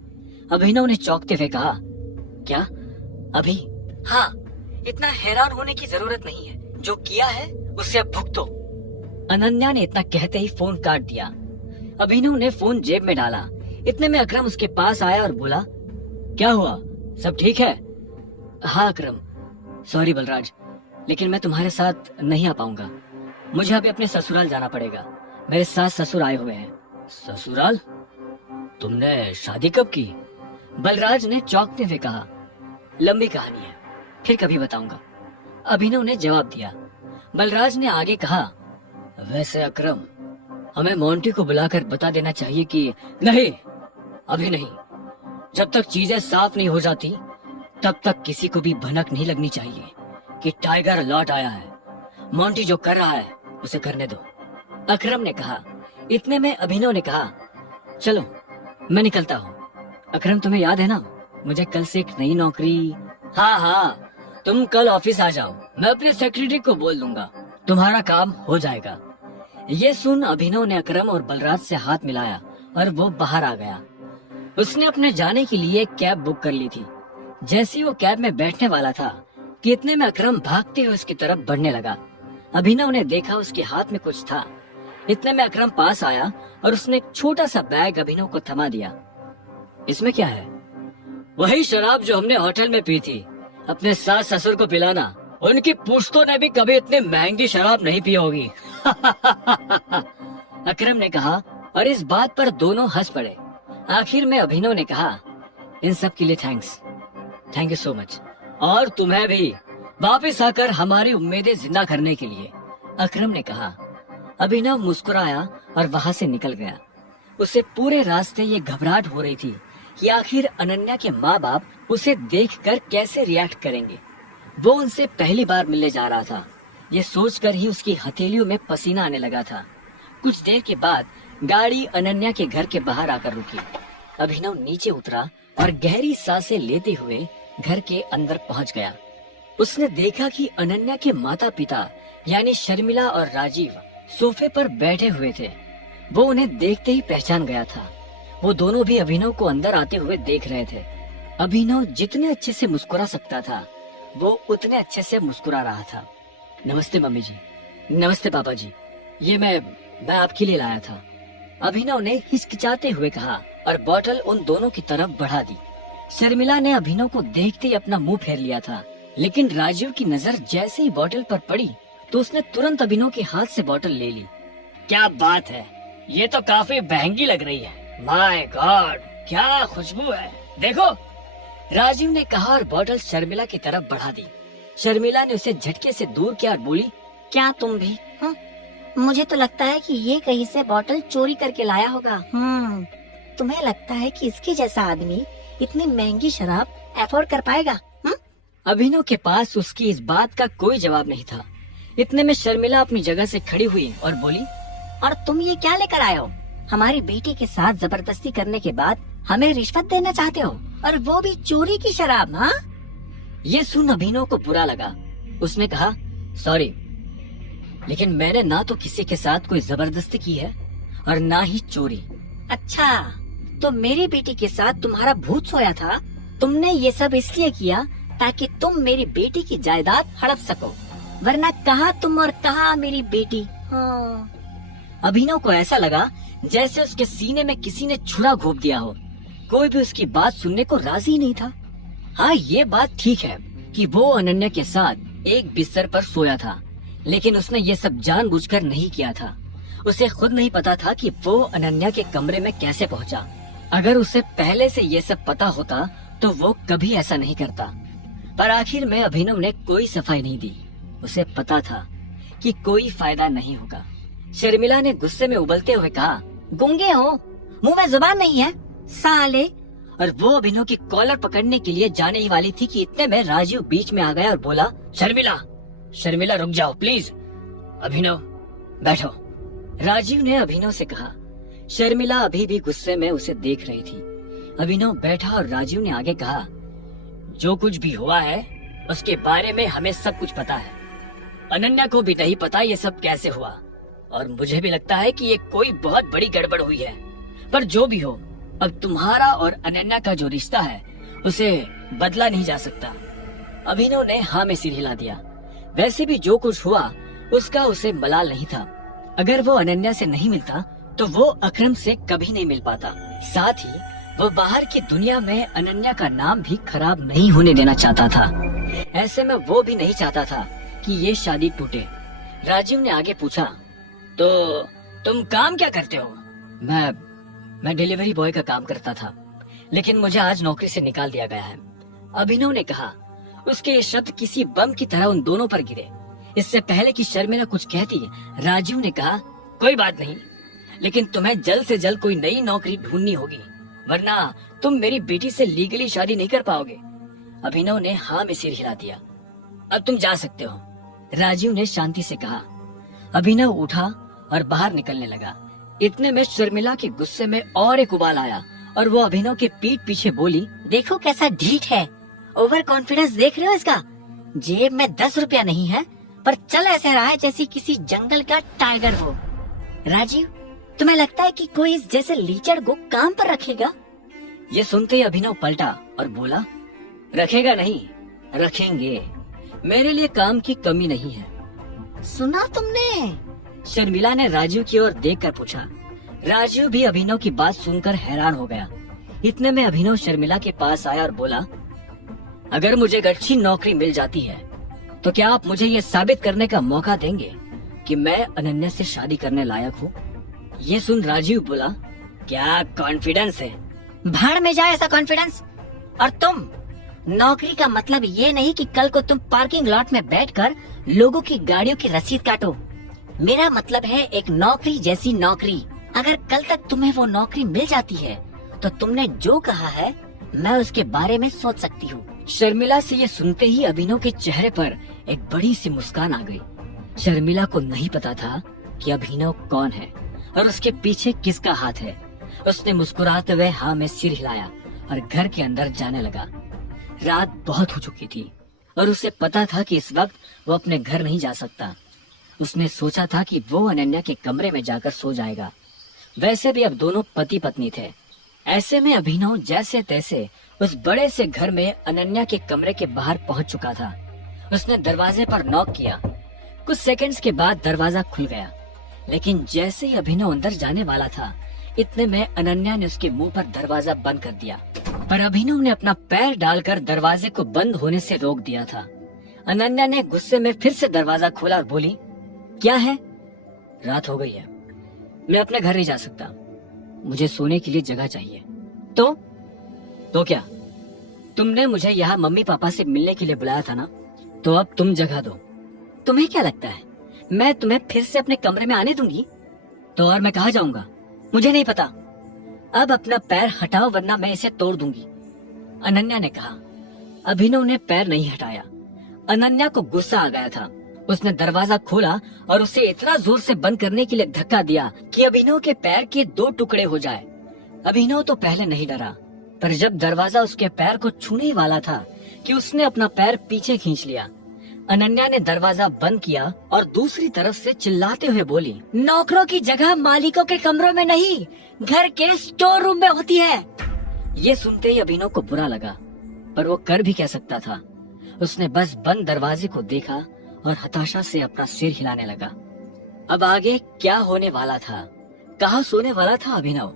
अभिनव ने चौंकते हुए कहा, क्या अभी? हाँ, इतना हैरान होने की जरूरत नहीं है, जो किया है उससे अब भुगतो। अनन्या ने इतना कहते ही फोन काट दिया। अभिनव ने फोन जेब में डाला। इतने में अकरम उसके पास आया और बोला, क्या हुआ, सब ठीक है? हाँ अकरम, सॉरी बलराज, लेकिन मैं तुम्हारे साथ नहीं आ पाऊंगा। मुझे अभी अपने ससुराल जाना पड़ेगा। मेरे सास ससुर आए हुए हैं। ससुराल? तुमने शादी कब की? बलराज ने चौंकते हुए कहा। लंबी कहानी है, फिर कभी बताऊंगा, अभिनव ने जवाब दिया। बलराज ने आगे कहा, वैसे अकरम, हमें मोंटी को बुलाकर बता देना चाहिए कि नहीं, अभी नहीं। जब तक चीजें साफ नहीं हो जाती तब तक किसी को भी भनक नहीं लगनी चाहिए कि टाइगर लौट आया है। मोंटी जो कर रहा है उसे करने दो, अकरम ने कहा। इतने में अभिनव ने कहा, चलो मैं निकलता हूँ। अकरम, तुम्हें याद है ना, मुझे कल से एक नई नौकरी। हाँ हाँ, तुम कल ऑफिस आ जाओ, मैं अपने सेक्रेटरी को बोल दूंगा, तुम्हारा काम हो जाएगा। ये सुन अभिनव ने अकरम और बलराज से हाथ मिलाया और वो बाहर आ गया। उसने अपने जाने के लिए कैब बुक कर ली थी। जैसे ही वो कैब में बैठने वाला था कि इतने में अकरम भागते हुए उसकी तरफ बढ़ने लगा। अभिनव ने देखा उसके हाथ में कुछ था। इतने में अकरम पास आया और उसने एक छोटा सा बैग अभिनव को थमा दिया। इसमें क्या है? वही शराब जो हमने होटल में पी थी। अपने सास ससुर को पिलाना। उनकी पुश्तों ने भी कभी इतनी महंगी शराब नहीं पी होगी। अकरम ने कहा और इस बात पर दोनों हंस पड़े। आखिर में अभिनव ने कहा, इन सब के लिए थैंक यू सो मच। और तुम्हें भी वापस आकर हमारी उम्मीदें जिंदा करने के लिए, अकरम ने कहा। अभिनव मुस्कुराया और वहाँ से निकल गया। उसे पूरे रास्ते ये घबराहट हो रही थी कि आखिर अनन्या के माँ बाप उसे देखकर कैसे रिएक्ट करेंगे। वो उनसे पहली बार मिलने जा रहा था। ये सोचकर ही उसकी हथेलियों में पसीना आने लगा था। कुछ देर के बाद गाड़ी अनन्या के घर के बाहर आकर रुकी। अभिनव नीचे उतरा और गहरी सांसें लेते हुए घर के अंदर पहुंच गया। उसने देखा कि अनन्या के माता पिता यानी शर्मिला और राजीव सोफे पर बैठे हुए थे। वो उन्हें देखते ही पहचान गया था। वो दोनों भी अभिनव को अंदर आते हुए देख रहे थे। अभिनव जितने अच्छे से मुस्कुरा सकता था वो उतने अच्छे से मुस्कुरा रहा था। नमस्ते मम्मी जी। नमस्ते पापा जी। ये मैं आपके लिए लाया था, अभिनव ने हिचकिचाते हुए कहा और बोतल उन दोनों की तरफ बढ़ा दी। शर्मिला ने अभिनव को देखते ही अपना मुंह फेर लिया था, लेकिन राजीव की नजर जैसे ही बोतल पर पड़ी तो उसने तुरंत अभिनव के हाथ से बोतल ले ली। क्या बात है, ये तो काफी महंगी लग रही है। माय गॉड, क्या खुशबू है, देखो, राजीव ने कहा और बोतल शर्मिला की तरफ बढ़ा दी। शर्मिला ने उसे झटके से दूर किया और बोली, क्या तुम भी? मुझे तो लगता है कि ये कहीं से बोतल चोरी करके लाया होगा। तुम्हें लगता है कि इसके जैसा आदमी इतनी महंगी शराब अफोर्ड कर पाएगा? अभिनव के पास उसकी इस बात का कोई जवाब नहीं था। इतने में शर्मिला अपनी जगह से खड़ी हुई और बोली, और तुम ये क्या लेकर आए हो? हमारी बेटी के साथ जबरदस्ती करने के बाद हमें रिश्वत देना चाहते हो, और वो भी चोरी की शराब? हाँ, ये सुन अभिनव को बुरा लगा। उसने कहा, सॉरी, लेकिन मैंने ना तो किसी के साथ कोई जबरदस्ती की है और ना ही चोरी। अच्छा, तो मेरी बेटी के साथ तुम्हारा भूत सोया था। तुमने ये सब इसलिए किया ताकि तुम मेरी बेटी की जायदाद हड़प सको, वरना कहाँ तुम और कहाँ मेरी बेटी। अभिनव को ऐसा लगा जैसे उसके सीने में किसी ने छुरा घोंप दिया हो। कोई भी उसकी बात सुनने को राजी नहीं था। हाँ, ये बात ठीक है कि वो अनन्या के साथ एक बिस्तर पर सोया था, लेकिन उसने ये सब जानबूझकर नहीं किया था। उसे खुद नहीं पता था कि वो अनन्या के कमरे में कैसे पहुंचा। अगर उसे पहले से ये सब पता होता तो वो कभी ऐसा नहीं करता। पर आखिर में अभिनव ने कोई सफाई नहीं दी। उसे पता था कि कोई फायदा नहीं होगा। शर्मिला ने गुस्से में उबलते हुए कहा, गूंगे हो, मुंह में जुबान नहीं है साले। और वो अभिनव की कॉलर पकड़ने के लिए जाने ही वाली थी कि इतने में राजीव बीच में आ गया और बोला, शर्मिला रुक जाओ प्लीज। अभिनव बैठो, राजीव ने अभिनव से कहा। शर्मिला अभी भी गुस्से में उसे देख रही थी। अभिनव बैठा और राजीव ने आगे कहा, जो कुछ भी हुआ है उसके बारे में हमें सब कुछ पता है। अनन्या को भी नहीं पता ये सब कैसे हुआ, और मुझे भी लगता है कि ये कोई बहुत बड़ी गड़बड़ हुई है। पर जो भी हो, अब तुम्हारा और अनन्या का जो रिश्ता है उसे बदला नहीं जा सकता। अभिनव ने हाँ में सिर हिला दिया। वैसे भी जो कुछ हुआ उसका उसे मलाल नहीं था। अगर वो अनन्या से नहीं मिलता तो वो अकरम से कभी नहीं मिल पाता। साथ ही वो बाहर की दुनिया में अनन्या का नाम भी खराब नहीं होने देना चाहता था। ऐसे में वो भी नहीं चाहता था कि ये शादी टूटे। राजीव ने आगे पूछा, तो तुम काम क्या करते हो? मैं डिलीवरी बॉय का काम करता था, लेकिन मुझे आज नौकरी से निकाल दिया गया है। अभिनव ने कहा। उसके ये शब्द किसी बम की तरह उन दोनों पर गिरे। इससे पहले कि शर्मिला कुछ कहती, राजीव ने कहा, कोई बात नहीं, लेकिन तुम्हें जल्द से जल्द कोई नई नौकरी ढूंढनी होगी, वरना तुम मेरी बेटी से लीगली शादी नहीं कर पाओगे। अभिनव ने हाँ में सिर हिला दिया। अब तुम जा सकते हो, राजीव ने शांति से कहा। अभिनव उठा और बाहर निकलने लगा। इतने में शर्मिला के गुस्से में और एक उबाल आया और वो अभिनव के पीठ पीछे बोली, देखो कैसा ढीठ है, ओवर कॉन्फिडेंस देख रहे हो इसका? जेब में 10 रुपया नहीं है पर चल ऐसे रहा है जैसे किसी जंगल का टाइगर हो। राजीव, तुम्हें लगता है कि कोई इस जैसे लीचड़ को काम पर रखेगा? ये सुनते ही अभिनव पलटा और बोला, रखेगा नहीं, रखेंगे। मेरे लिए काम की कमी नहीं है। सुना तुमने? शर्मिला ने राजीव की ओर देखकर पूछा। राजीव भी अभिनव की बात सुनकर हैरान हो गया। इतने में अभिनव शर्मिला के पास आया और बोला, अगर मुझे एक अच्छी नौकरी मिल जाती है तो क्या आप मुझे ये साबित करने का मौका देंगे कि मैं अनन्या से शादी करने लायक हूँ? ये सुन राजीव बोला, क्या कॉन्फिडेंस है? भाड़ में जाए ऐसा कॉन्फिडेंस। और तुम, नौकरी का मतलब ये नहीं कि कल को तुम पार्किंग लॉट में बैठकर लोगों की गाड़ियों की रसीद काटो। मेरा मतलब है एक नौकरी जैसी नौकरी। अगर कल तक तुम्हें वो नौकरी मिल जाती है तो तुमने जो कहा है मैं उसके बारे में सोच सकती हूँ। शर्मिला से ये सुनते ही अभिनव के चेहरे पर एक बड़ी सी मुस्कान आ गई। शर्मिला को नहीं पता था कि अभिनव कौन है और उसके पीछे किसका हाथ है। उसने मुस्कुराते हुए हाँ में सिर हिलाया और घर के अंदर जाने लगा। रात बहुत हो चुकी थी और उसे पता था कि इस वक्त वो अपने घर नहीं जा सकता। उसने सोचा था कि वो अनन्या के कमरे में जाकर सो जाएगा। वैसे भी अब दोनों पति पत्नी थे। ऐसे में अभिनव जैसे तैसे उस बड़े से घर में अनन्या के कमरे के बाहर पहुंच चुका था। उसने दरवाजे पर नॉक किया। कुछ सेकंड्स के बाद दरवाजा खुल गया, लेकिन जैसे ही अभिनव अंदर जाने वाला था, इतने में अनन्या ने उसके मुंह पर दरवाजा बंद कर दिया। पर अभिनव ने अपना पैर डालकर दरवाजे को बंद होने से रोक दिया था। अनन्या ने गुस्से में फिर से दरवाजा खोला और बोली, क्या है? रात हो गई है, मैं अपने घर नहीं जा सकता। मुझे सोने के लिए जगह चाहिए। तो क्या? तुमने मुझे यहाँ मम्मी पापा से मिलने के लिए बुलाया था ना, तो अब तुम जगह दो। तुम्हें क्या लगता है मैं तुम्हें फिर से अपने कमरे में आने दूंगी? तो और मैं कहाँ जाऊंगा? मुझे नहीं पता। अब अपना पैर हटाओ वरना मैं इसे तोड़ दूंगी, अनन्या ने कहा। अभिनव ने पैर नहीं हटाया। अनन्या को गुस्सा आ गया था। उसने दरवाजा खोला और उसे इतना जोर से बंद करने के लिए धक्का दिया कि अभिनव के पैर के 2 टुकड़े हो जाए। अभिनव तो पहले नहीं डरा, पर जब दरवाजा उसके पैर को छूने ही वाला था कि उसने अपना पैर पीछे खींच लिया। अनन्या ने दरवाजा बंद किया और दूसरी तरफ से चिल्लाते हुए बोली, नौकरों की जगह मालिकों के कमरों में नहीं, घर के स्टोर रूम में होती है। ये सुनते ही अभिनव को बुरा लगा, पर वो कर भी कह सकता था। उसने बस बंद दरवाजे को देखा और हताशा से अपना सिर हिलाने लगा। अब आगे क्या होने वाला था? कहाँ सोने वाला था अभिनव?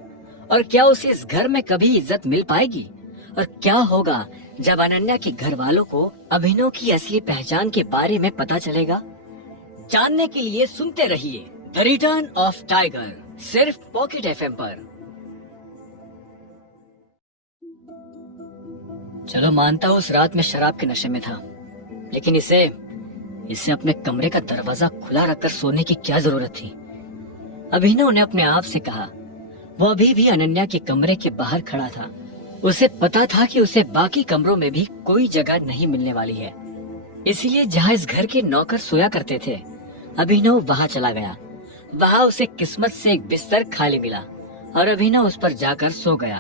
और क्या उसे इस घर में कभी इज्जत मिल पाएगी? और क्या होगा जब अनन्या के घर वालों को अभिनव की असली पहचान के बारे में पता चलेगा? जानने के लिए सुनते रहिए द रिटर्न ऑफ टाइगर, सिर्फ पॉकेट एफएम पर। चलो मानता हूँ उस रात में शराब के नशे में था, लेकिन इसे अपने कमरे का दरवाजा खुला रखकर सोने की क्या जरूरत थी? अभिनव ने अपने आप से कहा। वो अभी भी अनन्या के कमरे के बाहर खड़ा था। उसे पता था कि उसे बाकी कमरों में भी कोई जगह नहीं मिलने वाली है, इसलिए जहाँ इस घर के नौकर सोया करते थे, अभिनव वहाँ चला गया। वहाँ उसे किस्मत से एक बिस्तर खाली मिला और अभिनव उस पर जाकर सो गया।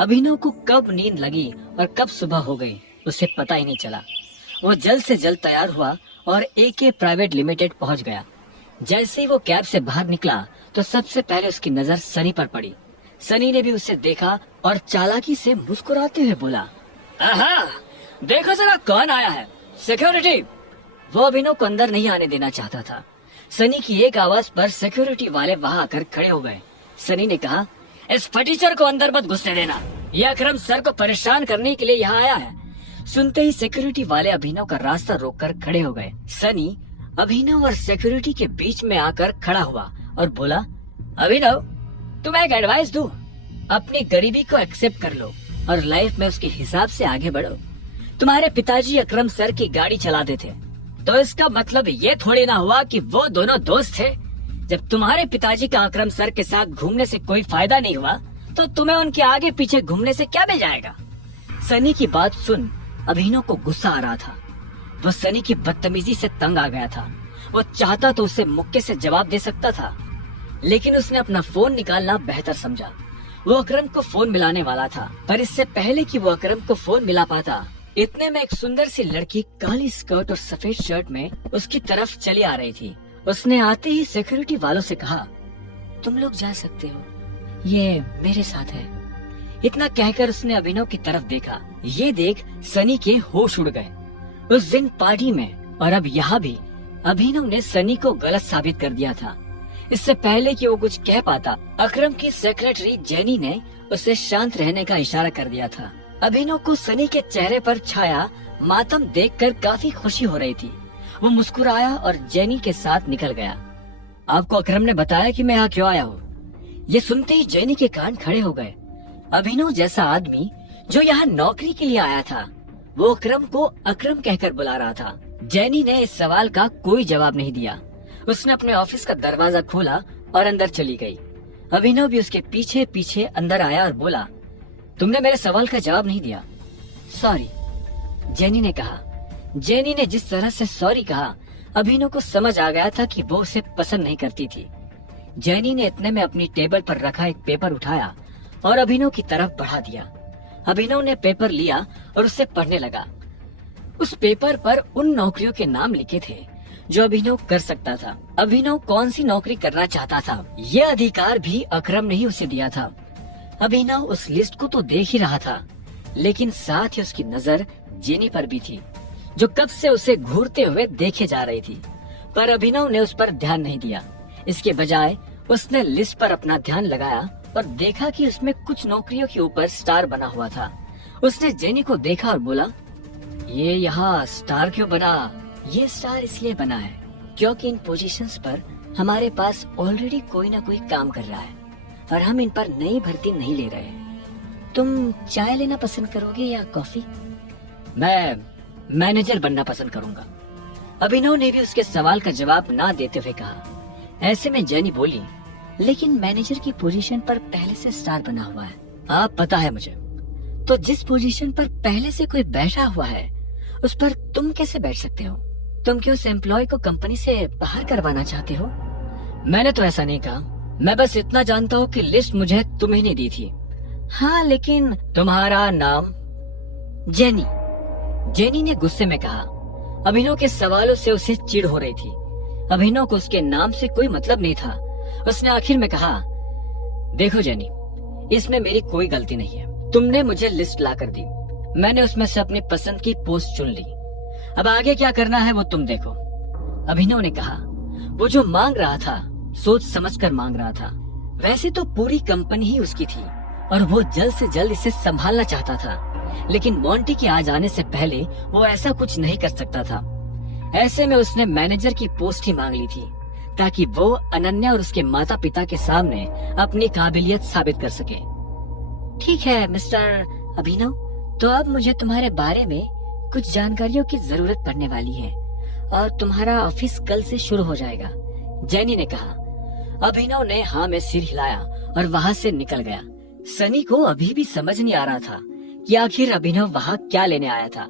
अभिनव को कब नींद लगी और कब सुबह हो गई उसे पता ही नहीं चला। वो जल्द से जल्द तैयार हुआ और AK प्राइवेट लिमिटेड पहुंच गया। जैसे ही वो कैब से बाहर निकला तो सबसे पहले उसकी नजर सनी पर पड़ी। सनी ने भी उसे देखा और चालाकी से मुस्कुराते हुए बोला, आहा, देखो जरा कौन आया है, सिक्योरिटी। वो अभिनव को अंदर नहीं आने देना चाहता था। सनी की एक आवाज पर सिक्योरिटी वाले वहाँ आकर खड़े हो गए। सनी ने कहा, इस फटीचर को अंदर मत घुसने देना, यह अकरम सर को परेशान करने के लिए यहाँ आया है। सुनते ही सिक्योरिटी वाले अभिनव का रास्ता रोककर खड़े हो गए। सनी अभिनव और सिक्योरिटी के बीच में आकर खड़ा हुआ और बोला, अभिनव, तुम्हें एक एडवाइस दूं, अपनी गरीबी को एक्सेप्ट कर लो और लाइफ में उसके हिसाब से आगे बढ़ो। तुम्हारे पिताजी अकरम सर की गाड़ी चलाते थे, तो इसका मतलब ये थोड़ी ना हुआ कि वो दोनों दोस्त थे। जब तुम्हारे पिताजी का अकरम सर के साथ घूमने से कोई फायदा नहीं हुआ, तो तुम्हें उनके आगे पीछे घूमने से क्या मिल जाएगा? सनी की बात सुन अभिनव को गुस्सा आ रहा था। वो सनी की बदतमीजी से तंग आ गया था। वो चाहता तो उसे मुक्के से जवाब दे सकता था, लेकिन उसने अपना फोन निकालना बेहतर समझा। वो अकरम को फोन मिलाने वाला था, पर इससे पहले कि वो अकरम को फोन मिला पाता, इतने में एक सुंदर सी लड़की काली स्कर्ट और सफेद शर्ट में उसकी तरफ चली आ रही थी। उसने आते ही सिक्योरिटी वालों से कहा, तुम लोग जा सकते हो, ये मेरे साथ है। इतना कहकर उसने अभिनव की तरफ देखा। ये देख सनी के होश उड़ गए। उस दिन पार्टी में और अब यहाँ भी अभिनव ने सनी को गलत साबित कर दिया था। इससे पहले कि वो कुछ कह पाता, अकरम की सेक्रेटरी जेनी ने उसे शांत रहने का इशारा कर दिया था। अभिनव को सनी के चेहरे पर छाया मातम देखकर काफी खुशी हो रही थी। वो मुस्कुराया और जेनी के साथ निकल गया। आपको अकरम ने बताया कि मैं यहाँ क्यों आया हूँ? ये सुनते ही जेनी के कान खड़े हो गए। अभिनव जैसा आदमी जो यहाँ नौकरी के लिए आया था, वो अकरम को अकरम कहकर बुला रहा था। जेनी ने इस सवाल का कोई जवाब नहीं दिया। उसने अपने ऑफिस का दरवाजा खोला और अंदर चली गई। अभिनव भी उसके पीछे पीछे अंदर आया और बोला, तुमने मेरे सवाल का जवाब नहीं दिया। सॉरी, जेनी ने कहा। जेनी ने जिस तरह से सॉरी कहा, अभिनव को समझ आ गया था कि वो उसे पसंद नहीं करती थी। जेनी ने इतने में अपनी टेबल पर रखा एक पेपर उठाया और अभिनव की तरफ बढ़ा दिया। अभिनव ने पेपर लिया और उसे पढ़ने लगा। उस पेपर पर उन नौकरियों के नाम लिखे थे जो अभिनव कर सकता था। अभिनव कौन सी नौकरी करना चाहता था, ये अधिकार भी अकरम ने ही उसे दिया था। अभिनव उस लिस्ट को तो देख ही रहा था, लेकिन साथ ही उसकी नजर जेनी पर भी थी, जो कब से उसे घूरते हुए देखे जा रही थी। पर अभिनव ने उस पर ध्यान नहीं दिया। इसके बजाय उसने लिस्ट पर अपना ध्यान लगाया और देखा कि उसमें कुछ नौकरियों के ऊपर स्टार बना हुआ था। उसने जेनी को देखा और बोला, ये यहाँ स्टार क्यों बना? ये स्टार इसलिए बना है क्योंकि इन पोजीशंस पर हमारे पास ऑलरेडी कोई ना कोई काम कर रहा है और हम इन पर नई भर्ती नहीं ले रहे। तुम चाय लेना पसंद करोगे या कॉफी? मैं मैनेजर बनना पसंद करूंगा। अभिनव ने भी उसके सवाल का जवाब ना देते हुए कहा। ऐसे में जेनी बोली, लेकिन मैनेजर की पोजीशन पर पहले से स्टार बना हुआ है। आप पता है मुझे। तो जिस पोजीशन पर पहले से कोई बैठा हुआ है, उस पर तुम कैसे बैठ सकते हो? तुम क्यों उस एम्प्लॉय को कंपनी से बाहर करवाना चाहते हो? मैंने तो ऐसा नहीं कहा। मैं बस इतना जानता हूँ कि लिस्ट मुझे तुम्हें नहीं दी थी। हाँ, लेकिन तुम्हारा नाम? जेनी। जेनी ने गुस्से में कहा। अभिनव के सवालों से उसे चिढ़ हो रही थी। अभिनव को उसके नाम से कोई मतलब नहीं था। उसने आखिर में कहा, देखो जेनी, इसमें मेरी कोई गलती नहीं है। तुमने मुझे लिस्ट ला कर दी, मैंने उसमें से अपनी पसंद की पोस्ट चुन ली। अब आगे क्या करना है वो तुम देखो। अभिनव ने कहा। वो जो मांग रहा था सोच समझकर मांग रहा था। वैसे तो पूरी कंपनी ही उसकी थी और वो जल्द से जल्द इसे संभालना चाहता था, लेकिन मोंटी के आ जाने से पहले वो ऐसा कुछ नहीं कर सकता था। ऐसे में उसने मैनेजर की पोस्ट ही मांग ली थी ताकि वो अनन्या और उसके माता पिता के सामने अपनी काबिलियत साबित कर सके। ठीक है मिस्टर अभिनव, तो अब मुझे तुम्हारे बारे में कुछ जानकारियों की जरूरत पड़ने वाली है और तुम्हारा ऑफिस कल से शुरू हो जाएगा, जेनी ने कहा। अभिनव ने हाँ में सिर हिलाया और वहाँ से निकल गया। सनी को अभी भी समझ नहीं आ रहा था कि आखिर अभिनव वहाँ क्या लेने आया था।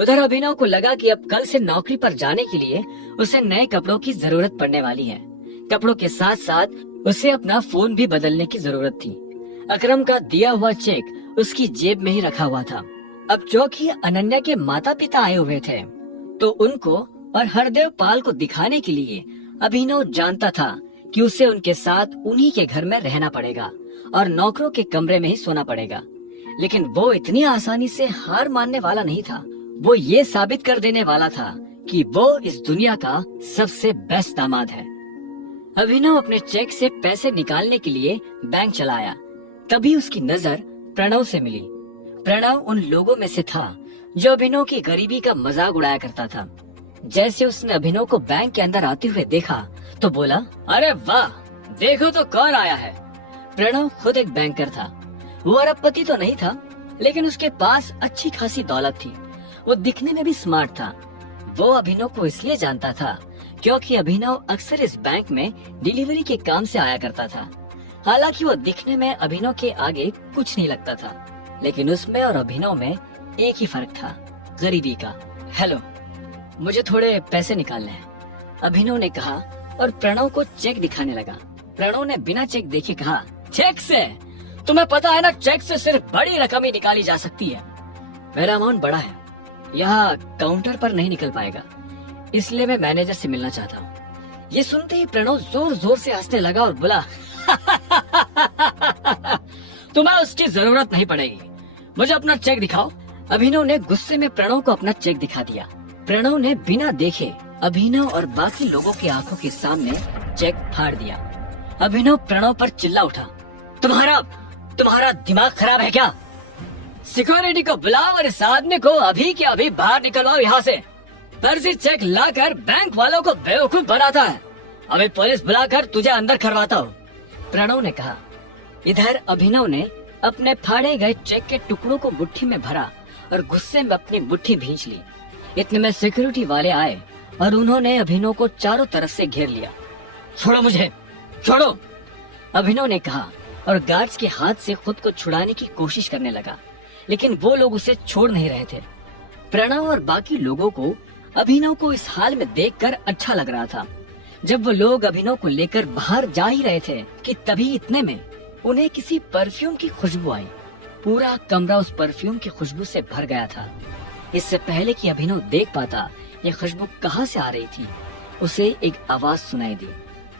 उधर अभिनव को लगा कि अब कल से नौकरी पर जाने के लिए उसे नए कपड़ों की जरूरत पड़ने वाली है। कपड़ों के साथ साथ उसे अपना फोन भी बदलने की जरूरत थी। अकरम का दिया हुआ चेक उसकी जेब में ही रखा हुआ था। अब चौकी अनन्या के माता पिता आए हुए थे, तो उनको और हरदेव पाल को दिखाने के लिए अभिनव जानता था कि उसे उनके साथ उन्हीं के घर में रहना पड़ेगा और नौकरों के कमरे में ही सोना पड़ेगा। लेकिन वो इतनी आसानी से हार मानने वाला नहीं था। वो ये साबित कर देने वाला था कि वो इस दुनिया का सबसे बेस्ट दामाद है। अभिनव अपने चेक से पैसे निकालने के लिए बैंक चला आया। तभी उसकी नजर प्रणव से मिली। प्रणव उन लोगों में से था जो अभिनव की गरीबी का मजाक उड़ाया करता था। जैसे उसने अभिनव को बैंक के अंदर आते हुए देखा तो बोला, अरे वाह, देखो तो कौन आया है। प्रणव खुद एक बैंकर था। वो अरबपति तो नहीं था, लेकिन उसके पास अच्छी खासी दौलत थी। वो दिखने में भी स्मार्ट था। वो अभिनव को इसलिए जानता था क्योंकि अभिनव अक्सर इस बैंक में डिलीवरी के काम से आया करता था। हालांकि वो दिखने में अभिनव के आगे कुछ नहीं लगता था, लेकिन उसमें और अभिनव में एक ही फर्क था, गरीबी का। हेलो, मुझे थोड़े पैसे निकालने हैं, अभिनव ने कहा और प्रणव को चेक दिखाने लगा। प्रणव ने बिना चेक देखे कहा, चेक से? तुम्हें पता है ना, चेक से सिर्फ बड़ी रकम ही निकाली जा सकती है। मेरा अमाउंट बड़ा है, यहाँ काउंटर पर नहीं निकल पाएगा, इसलिए मैं मैनेजर से मिलना चाहता हूँ। ये सुनते ही प्रणव जोर जोर से हंसने लगा और बोला, तुम्हें उसकी जरूरत नहीं पड़ेगी, मुझे अपना चेक दिखाओ। अभिनव ने गुस्से में प्रणव को अपना चेक दिखा दिया। प्रणव ने बिना देखे अभिनव और बाकी लोगों की आंखों के सामने चेक फाड़ दिया। अभिनव प्रणव पर चिल्ला उठा, तुम्हारा दिमाग खराब है क्या? सिक्योरिटी को बुलाओ और इस आदमी को अभी के अभी बाहर निकलवाओ यहाँ से। फर्जी चेक लाकर बैंक वालों को बेवकूफ बनाता है। अभी पुलिस बुलाकर तुझे अंदर करवाता हूँ, प्रणव ने कहा। इधर अभिनव ने अपने फाड़े गए चेक के टुकड़ों को मुट्ठी में भरा और गुस्से में अपनी मुट्ठी भींच ली। इतने में सिक्योरिटी वाले आए और उन्होंने अभिनव को चारों तरफ से घेर लिया। छोड़ो मुझे, छोड़ो, अभिनव ने कहा और गार्ड्स के हाथ से खुद को छुड़ाने की कोशिश करने लगा, लेकिन वो लोग उसे छोड़ नहीं रहे थे। प्रणव और बाकी लोगों को अभिनव को इस हाल में देखकर अच्छा लग रहा था। जब वो लोग अभिनव को लेकर बाहर जा ही रहे थे कि तभी इतने में उन्हें किसी परफ्यूम की खुशबू आई। पूरा कमरा उस परफ्यूम की खुशबू से भर गया था। इससे पहले कि अभिनव देख पाता ये खुशबू कहाँ से आ रही थी, उसे एक आवाज सुनाई दी।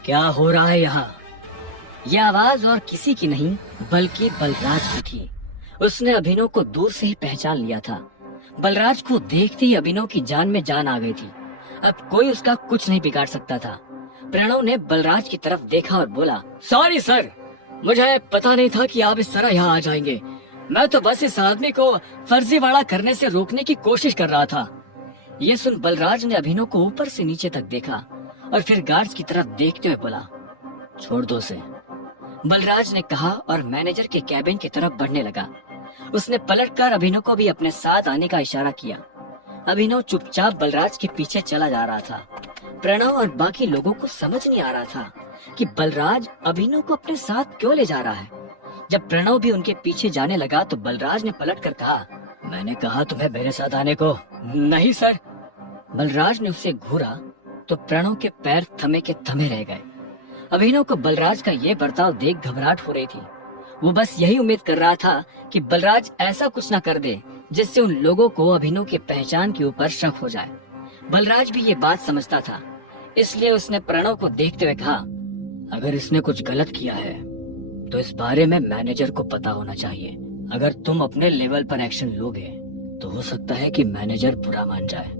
क्या हो रहा है यहाँ? यह आवाज और किसी की नहीं बल्कि बलराज की थी। उसने अभिनव को दूर से ही पहचान लिया था। बलराज को देखते ही अभिनव की जान में जान आ गई थी। अब कोई उसका कुछ नहीं बिगाड़ सकता था। प्रणव ने बलराज की तरफ देखा और बोला, सॉरी सर, मुझे पता नहीं था कि आप इस तरह यहाँ आ जाएंगे। मैं तो बस इस आदमी को फर्जीवाड़ा करने से रोकने की कोशिश कर रहा था। ये सुन बलराज ने अभिनव को ऊपर से नीचे तक देखा और फिर गार्ड्स की तरफ देखते हुए बोला, छोड़ दो उसे, बलराज ने कहा और मैनेजर के कैबिन की तरफ बढ़ने लगा। उसने पलटकर अभिनव को भी अपने साथ आने का इशारा किया। अभिनव चुपचाप बलराज के पीछे चला जा रहा था। प्रणव और बाकी लोगों को समझ नहीं आ रहा था कि बलराज अभिनव को अपने साथ क्यों ले जा रहा है। जब प्रणव भी उनके पीछे जाने लगा तो बलराज ने पलटकर कहा, मैंने कहा तुम्हें मेरे साथ आने को। नहीं सर। बलराज ने उसे घूरा तो प्रणव के पैर थमे के थमे रह गए। अभिनव को बलराज का ये बर्ताव देख घबराहट हो रही थी। वो बस यही उम्मीद कर रहा था कि बलराज ऐसा कुछ न कर दे जिससे उन लोगों को अभिनव की पहचान के ऊपर शक हो जाए। बलराज भी ये बात समझता था, इसलिए उसने प्रणव को देखते हुए कहा, अगर इसने कुछ गलत किया है तो इस बारे में मैनेजर को पता होना चाहिए। अगर तुम अपने लेवल पर एक्शन लोगे तो हो सकता है कि मैनेजर बुरा मान जाए।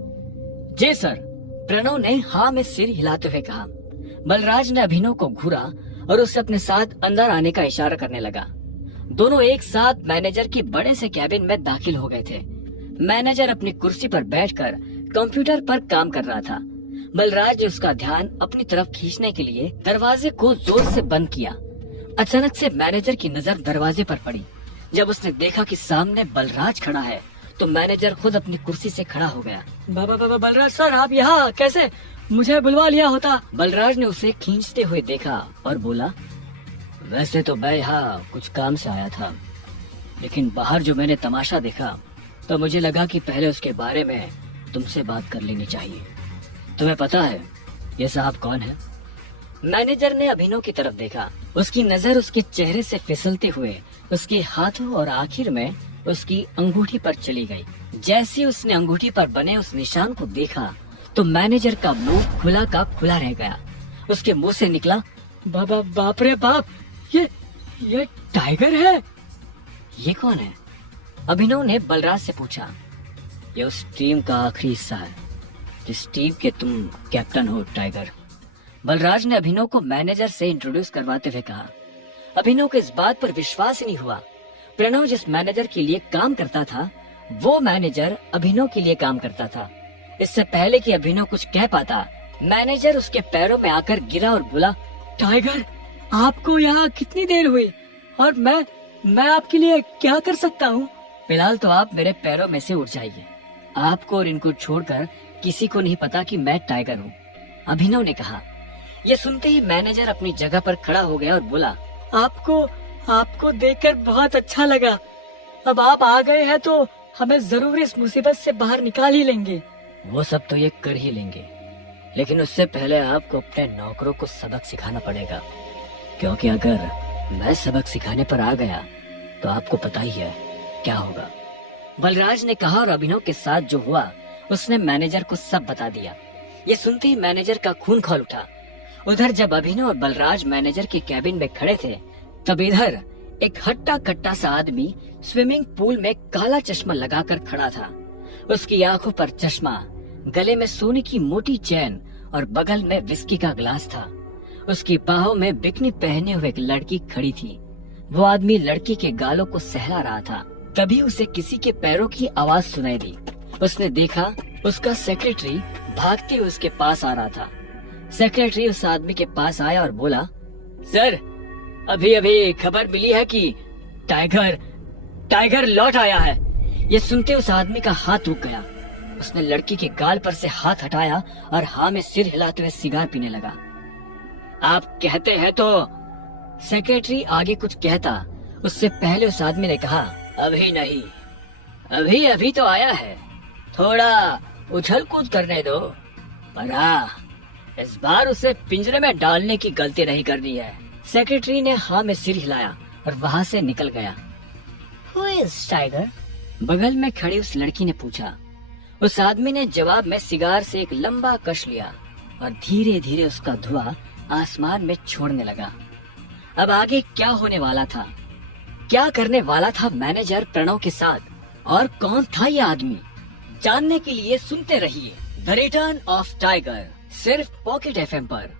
जी सर, प्रणव ने हाँ में सिर हिलाते हुए कहा। बलराज ने अभिनव को घूरा और उसे अपने साथ अंदर आने का इशारा करने लगा। दोनों एक साथ मैनेजर के बड़े से कैबिन में दाखिल हो गए थे। मैनेजर अपनी कुर्सी पर बैठकर कंप्यूटर पर काम कर रहा था। बलराज ने उसका ध्यान अपनी तरफ खींचने के लिए दरवाजे को जोर से बंद किया। अचानक से मैनेजर की नजर दरवाजे पर पड़ी। जब उसने देखा कि सामने बलराज खड़ा है तो मैनेजर खुद अपनी कुर्सी से खड़ा हो गया। बलराज सर, आप यहाँ कैसे? मुझे बुलवा लिया होता। बलराज ने उसे खींचते हुए देखा और बोला, वैसे तो मैं यहाँ कुछ काम से आया था, लेकिन बाहर जो मैंने तमाशा देखा तो मुझे लगा कि पहले उसके बारे में तुमसे बात कर लेनी चाहिए। तुम्हें पता है ये साहब कौन है? मैनेजर ने अभिनव की तरफ देखा। उसकी नजर उसके चेहरे से फिसलते हुए उसके हाथों और आखिर में उसकी अंगूठी पर चली गई। जैसे उसने अंगूठी पर बने उस निशान को देखा तो मैनेजर का मुंह खुला का खुला रह गया। उसके मुंह से निकला, बाप रे बाप, ये टाइगर है। ये कौन है? अभिनव ने बलराज से पूछा। ये उस टीम का आखिरी हिस्सा है जिस टीम के तुम कैप्टन हो, टाइगर। बलराज ने अभिनव को मैनेजर से इंट्रोड्यूस करवाते हुए कहा। अभिनव को इस बात पर विश्वास ही नहीं हुआ। प्रणव जिस मैनेजर के लिए काम करता था वो मैनेजर अभिनव के लिए काम करता था। इससे पहले कि अभिनव कुछ कह पाता, मैनेजर उसके पैरों में आकर गिरा और बोला, टाइगर, आपको यहाँ कितनी देर हुई और मैं आपके लिए क्या कर सकता हूँ? फिलहाल तो आप मेरे पैरों में से उठ जाइए। आपको और इनको छोड़कर किसी को नहीं पता कि मैं टाइगर हूँ, अभिनव ने कहा। ये सुनते ही मैनेजर अपनी जगह पर खड़ा हो गया और बोला, आपको देखकर बहुत अच्छा लगा। अब आप आ गए हैं तो हमें जरूर इस मुसीबत से बाहर निकाल ही लेंगे। वो सब तो ये कर ही लेंगे, लेकिन उससे पहले आपको अपने नौकरों को सबक सिखाना पड़ेगा, क्योंकि अगर मैं सबक सिखाने पर आ गया तो आपको पता ही है क्या होगा। बलराज ने कहा और अभिनव के साथ जो हुआ उसने मैनेजर को सब बता दिया। ये सुनते ही मैनेजर का खून खौल उठा। उधर जब अभिनव और बलराज मैनेजर के कैबिन में खड़े थे तब इधर एक हट्टा कट्टा सा आदमी स्विमिंग पूल में काला चश्मा लगाकर खड़ा था। उसकी आंखों पर चश्मा, गले में सोने की मोटी चैन और बगल में विस्की का ग्लास था। उसकी बाहों में बिकनी पहने हुए एक लड़की खड़ी थी। वो आदमी लड़की के गालों को सहला रहा था। तभी उसे किसी के पैरों की आवाज सुनाई दी। उसने देखा उसका सेक्रेटरी भागते हुए उसके पास आ रहा था। सेक्रेटरी उस आदमी के पास आया और बोला, सर, अभी अभी खबर मिली है कि टाइगर लौट आया है। ये सुनते उस आदमी का हाथ रुक गया। उसने लड़की के गाल पर से हाथ हटाया और हाँ में सिर हिलाते हुए सिगार पीने लगा। आप कहते हैं तो? सेक्रेटरी आगे कुछ कहता उससे पहले उस आदमी ने कहा, अभी नहीं, अभी अभी तो आया है, थोड़ा उछल कूद करने दो। पर हाँ, इस बार उसे पिंजरे में डालने की गलती नहीं करनी है। सेक्रेटरी ने हाँ में सिर हिलाया और वहाँ से निकल गया। Who is Tiger? बगल में खड़ी उस लड़की ने पूछा। उस आदमी ने जवाब में सिगार से एक लंबा कश लिया और धीरे धीरे उसका धुआं आसमान में छोड़ने लगा। अब आगे क्या होने वाला था, क्या करने वाला था मैनेजर प्रणव के साथ, और कौन था ये आदमी, जानने के लिए सुनते रहिए द रिटर्न ऑफ टाइगर, सिर्फ पॉकेट एफएम पर।